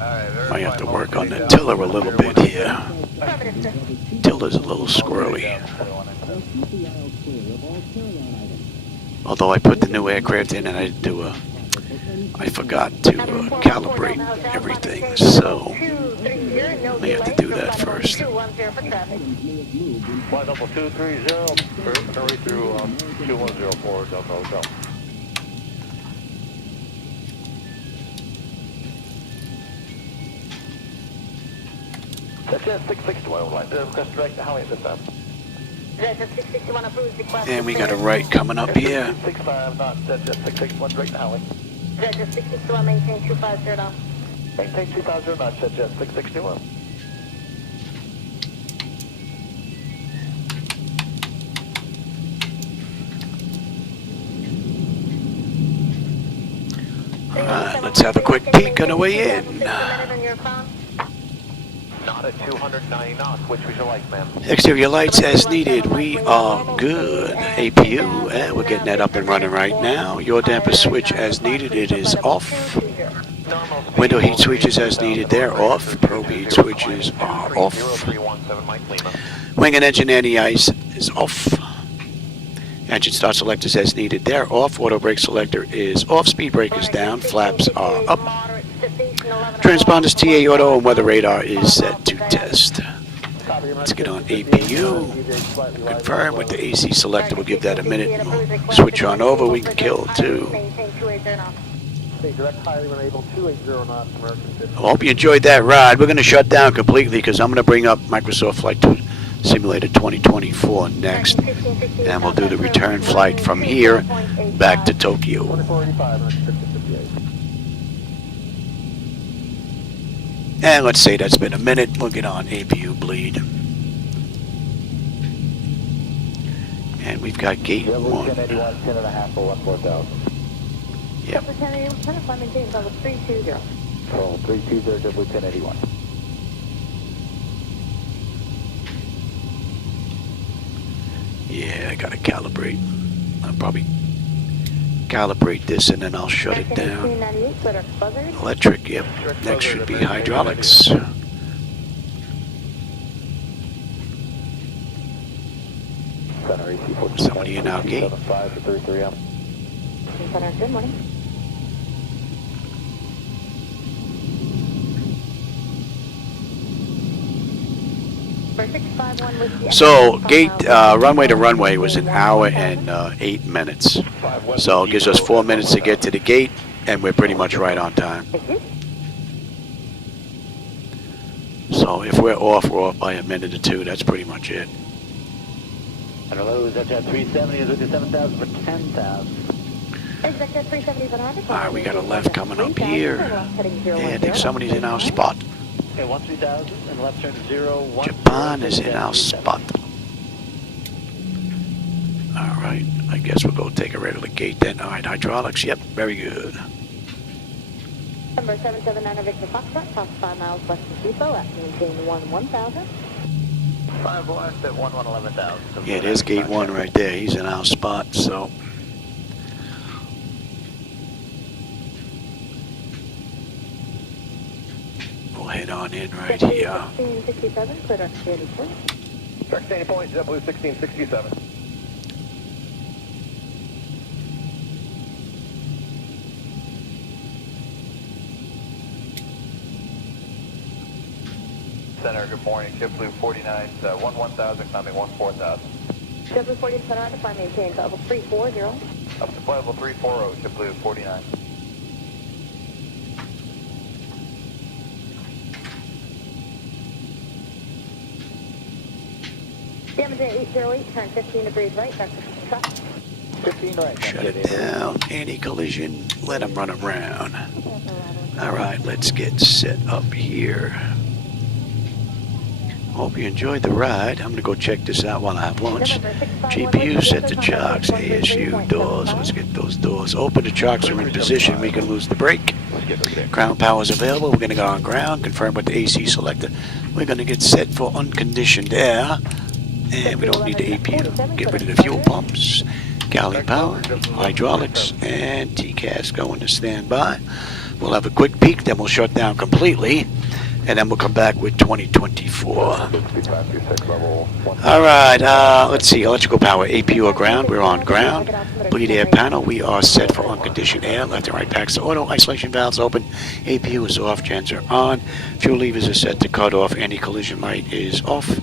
I have to work on the tiller a little bit here. Tiller's a little squirrely. Although I put the new aircraft in and I forgot to calibrate everything, so I have to do that first. Flight level 230, hurry through 2104 Delta Hotel. That's 661, I would like to request direct how is it done? And we got a right coming up here. 65 knots, that's 661 direct to Howie. Delta 661, maintain 250 knots. Maintain 2,000 knots, that's 661. Alright, let's have a quick peek on the way in. Not at 290 knots, which would you like, ma'am? Exterior lights as needed. We are good. APU, we're getting that up and running right now. Yaw damper switch as needed. It is off. Window heat switches as needed. They're off. Probe heat switches are off. Wing and engine anti-ice is off. Engine start selectors as needed. They're off. Auto brake selector is off. Speed brake is down. Flaps are up. Transponders TA auto and weather radar is set to test. Let's get on APU. Confirm with the AC selector. We'll give that a minute and we'll switch on over. We can kill too. I hope you enjoyed that ride. We're going to shut down completely because I'm going to bring up Microsoft Flight Simulator 2024 next. And we'll do the return flight from here back to Tokyo. And let's say that's been a minute. We'll get on APU bleed. And we've got gate 1. Yep. Yeah, I gotta calibrate. I'll probably calibrate this and then I'll shut it down. Electric, yep. Next should be hydraulics. Somebody in our gate. Good morning. So gate runway to runway was an hour and 8 minutes. So it gives us 4 minutes to get to the gate, and we're pretty much right on time. So if we're off by a minute or two. That's pretty much it. Hello, is that 370? Is it 7,000 for 10,000? Alright, we got a left coming up here. Yeah, I think somebody's in our spot. Okay, 13,000 and left turn 0, Japan is in our spot. Alright, I guess we'll go take a regular gate then. Alright, hydraulics, yep, very good. Number 779 Victor Foxtrot, top 5 miles west of Depot at maintain 1,000. 5 west at 11,000. Yeah, there's gate 1 right there. He's in our spot, so. We'll head on in right here. 1667, clear dark security, please. Dark standing point, JetBlue 1667. Center, good morning. JetBlue 49, 1,000, climbing 14,000. JetBlue 40 center, to fly maintain level 340. Up to flight level 340, JetBlue 49. Damage 808, turn 15 degrees right, back to truck. 15 right. Shut it down. Anti-collision. Let them run around. Alright, let's get set up here. Hope you enjoyed the ride. I'm going to go check this out while I have lunch. GPU set to chocks. ASU doors. Let's get those doors open. The chocks are in position. We can lose the brake. Ground power is available. We're going to go on ground. Confirm with the AC selector. We're going to get set for unconditioned air. And we don't need the APU. Get rid of the fuel pumps. Galley power. Hydraulics. And TCAS going to standby. We'll have a quick peek. Then we'll shut down completely. And then we'll come back with 2024. Alright, let's see. Electrical power, APU or ground. We're on ground. Bleed air panel. We are set for unconditioned air. Left and right packs auto. Isolation valves open. APU is off. Gens are on. Fuel levers are set to cut off. Anti-collision light is off.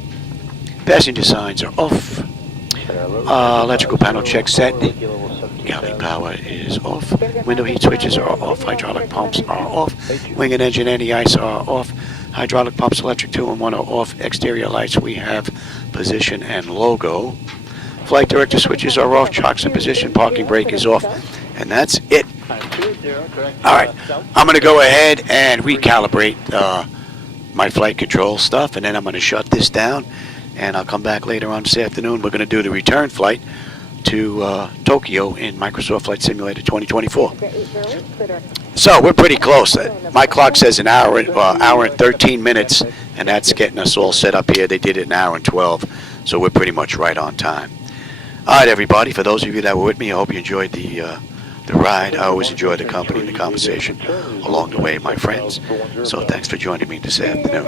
Passenger signs are off. Electrical panel check set. Galley power is off. Window heat switches are off. Hydraulic pumps are off. Wing and engine anti-ice are off. Hydraulic pumps, electric 2 and 1 are off. Exterior lights, we have position and logo. Flight director switches are off. Chocks in position. Parking brake is off. And that's it. Alright, I'm going to go ahead and recalibrate my flight control stuff, and then I'm going to shut this down, and I'll come back later on this afternoon. We're going to do the return flight to Tokyo in Microsoft Flight Simulator 2024. So we're pretty close. My clock says an hour and 13 minutes, and that's getting us all set up here. They did it in an hour and 12, so we're pretty much right on time. All right, everybody. For those of you that were with me, I hope you enjoyed the the ride. I always enjoy the company and the conversation along the way, my friends. So thanks for joining me this afternoon.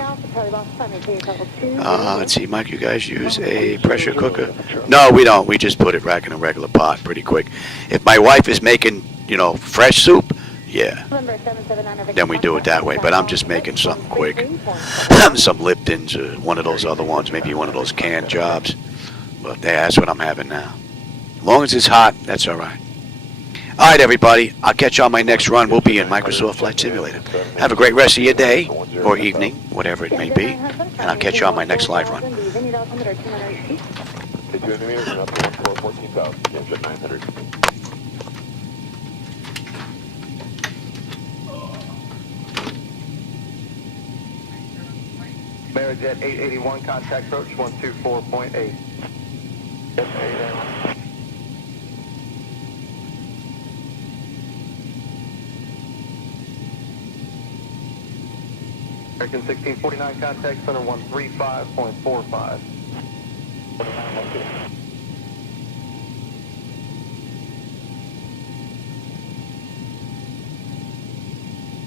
Let's see, Mike, you guys use a pressure cooker? No, we don't. We just put it back in a regular pot pretty quick. If my wife is making, fresh soup, yeah, then we do it that way. But I'm just making something quick. Some Liptons or one of those other ones, maybe one of those canned jobs. But that's what I'm having now. As long as it's hot, that's all right. All right, everybody. I'll catch you on my next run. We'll be in Microsoft Flight Simulator. Have a great rest of your day or evening, whatever it may be. And I'll catch you on my next live run. Amerijet 881, contact approach 124.8. American 1649, contact center 135.45.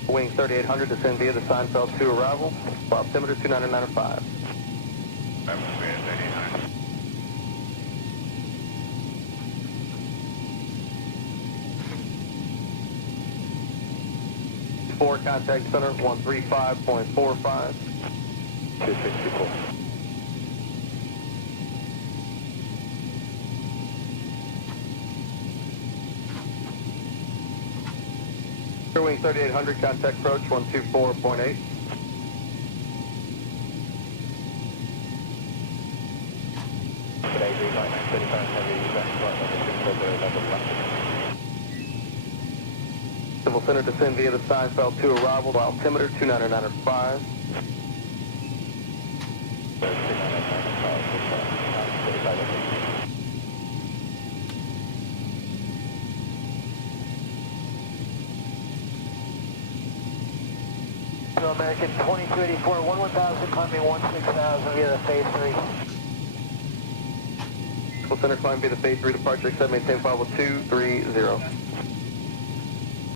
Boeing 3800, descend via the Seinfeld 2 arrival, altimeter 2995. Four, contact center 135.45. 264. Wing 3800, contact approach 124.8. Civil Center, descend via the Seinfeld 2 arrival, altimeter 2995. American 2284, 11,000, climbing 16,000 via the phase 3. Civil Center, climb via the phase 3 departure, accept, maintain 50230.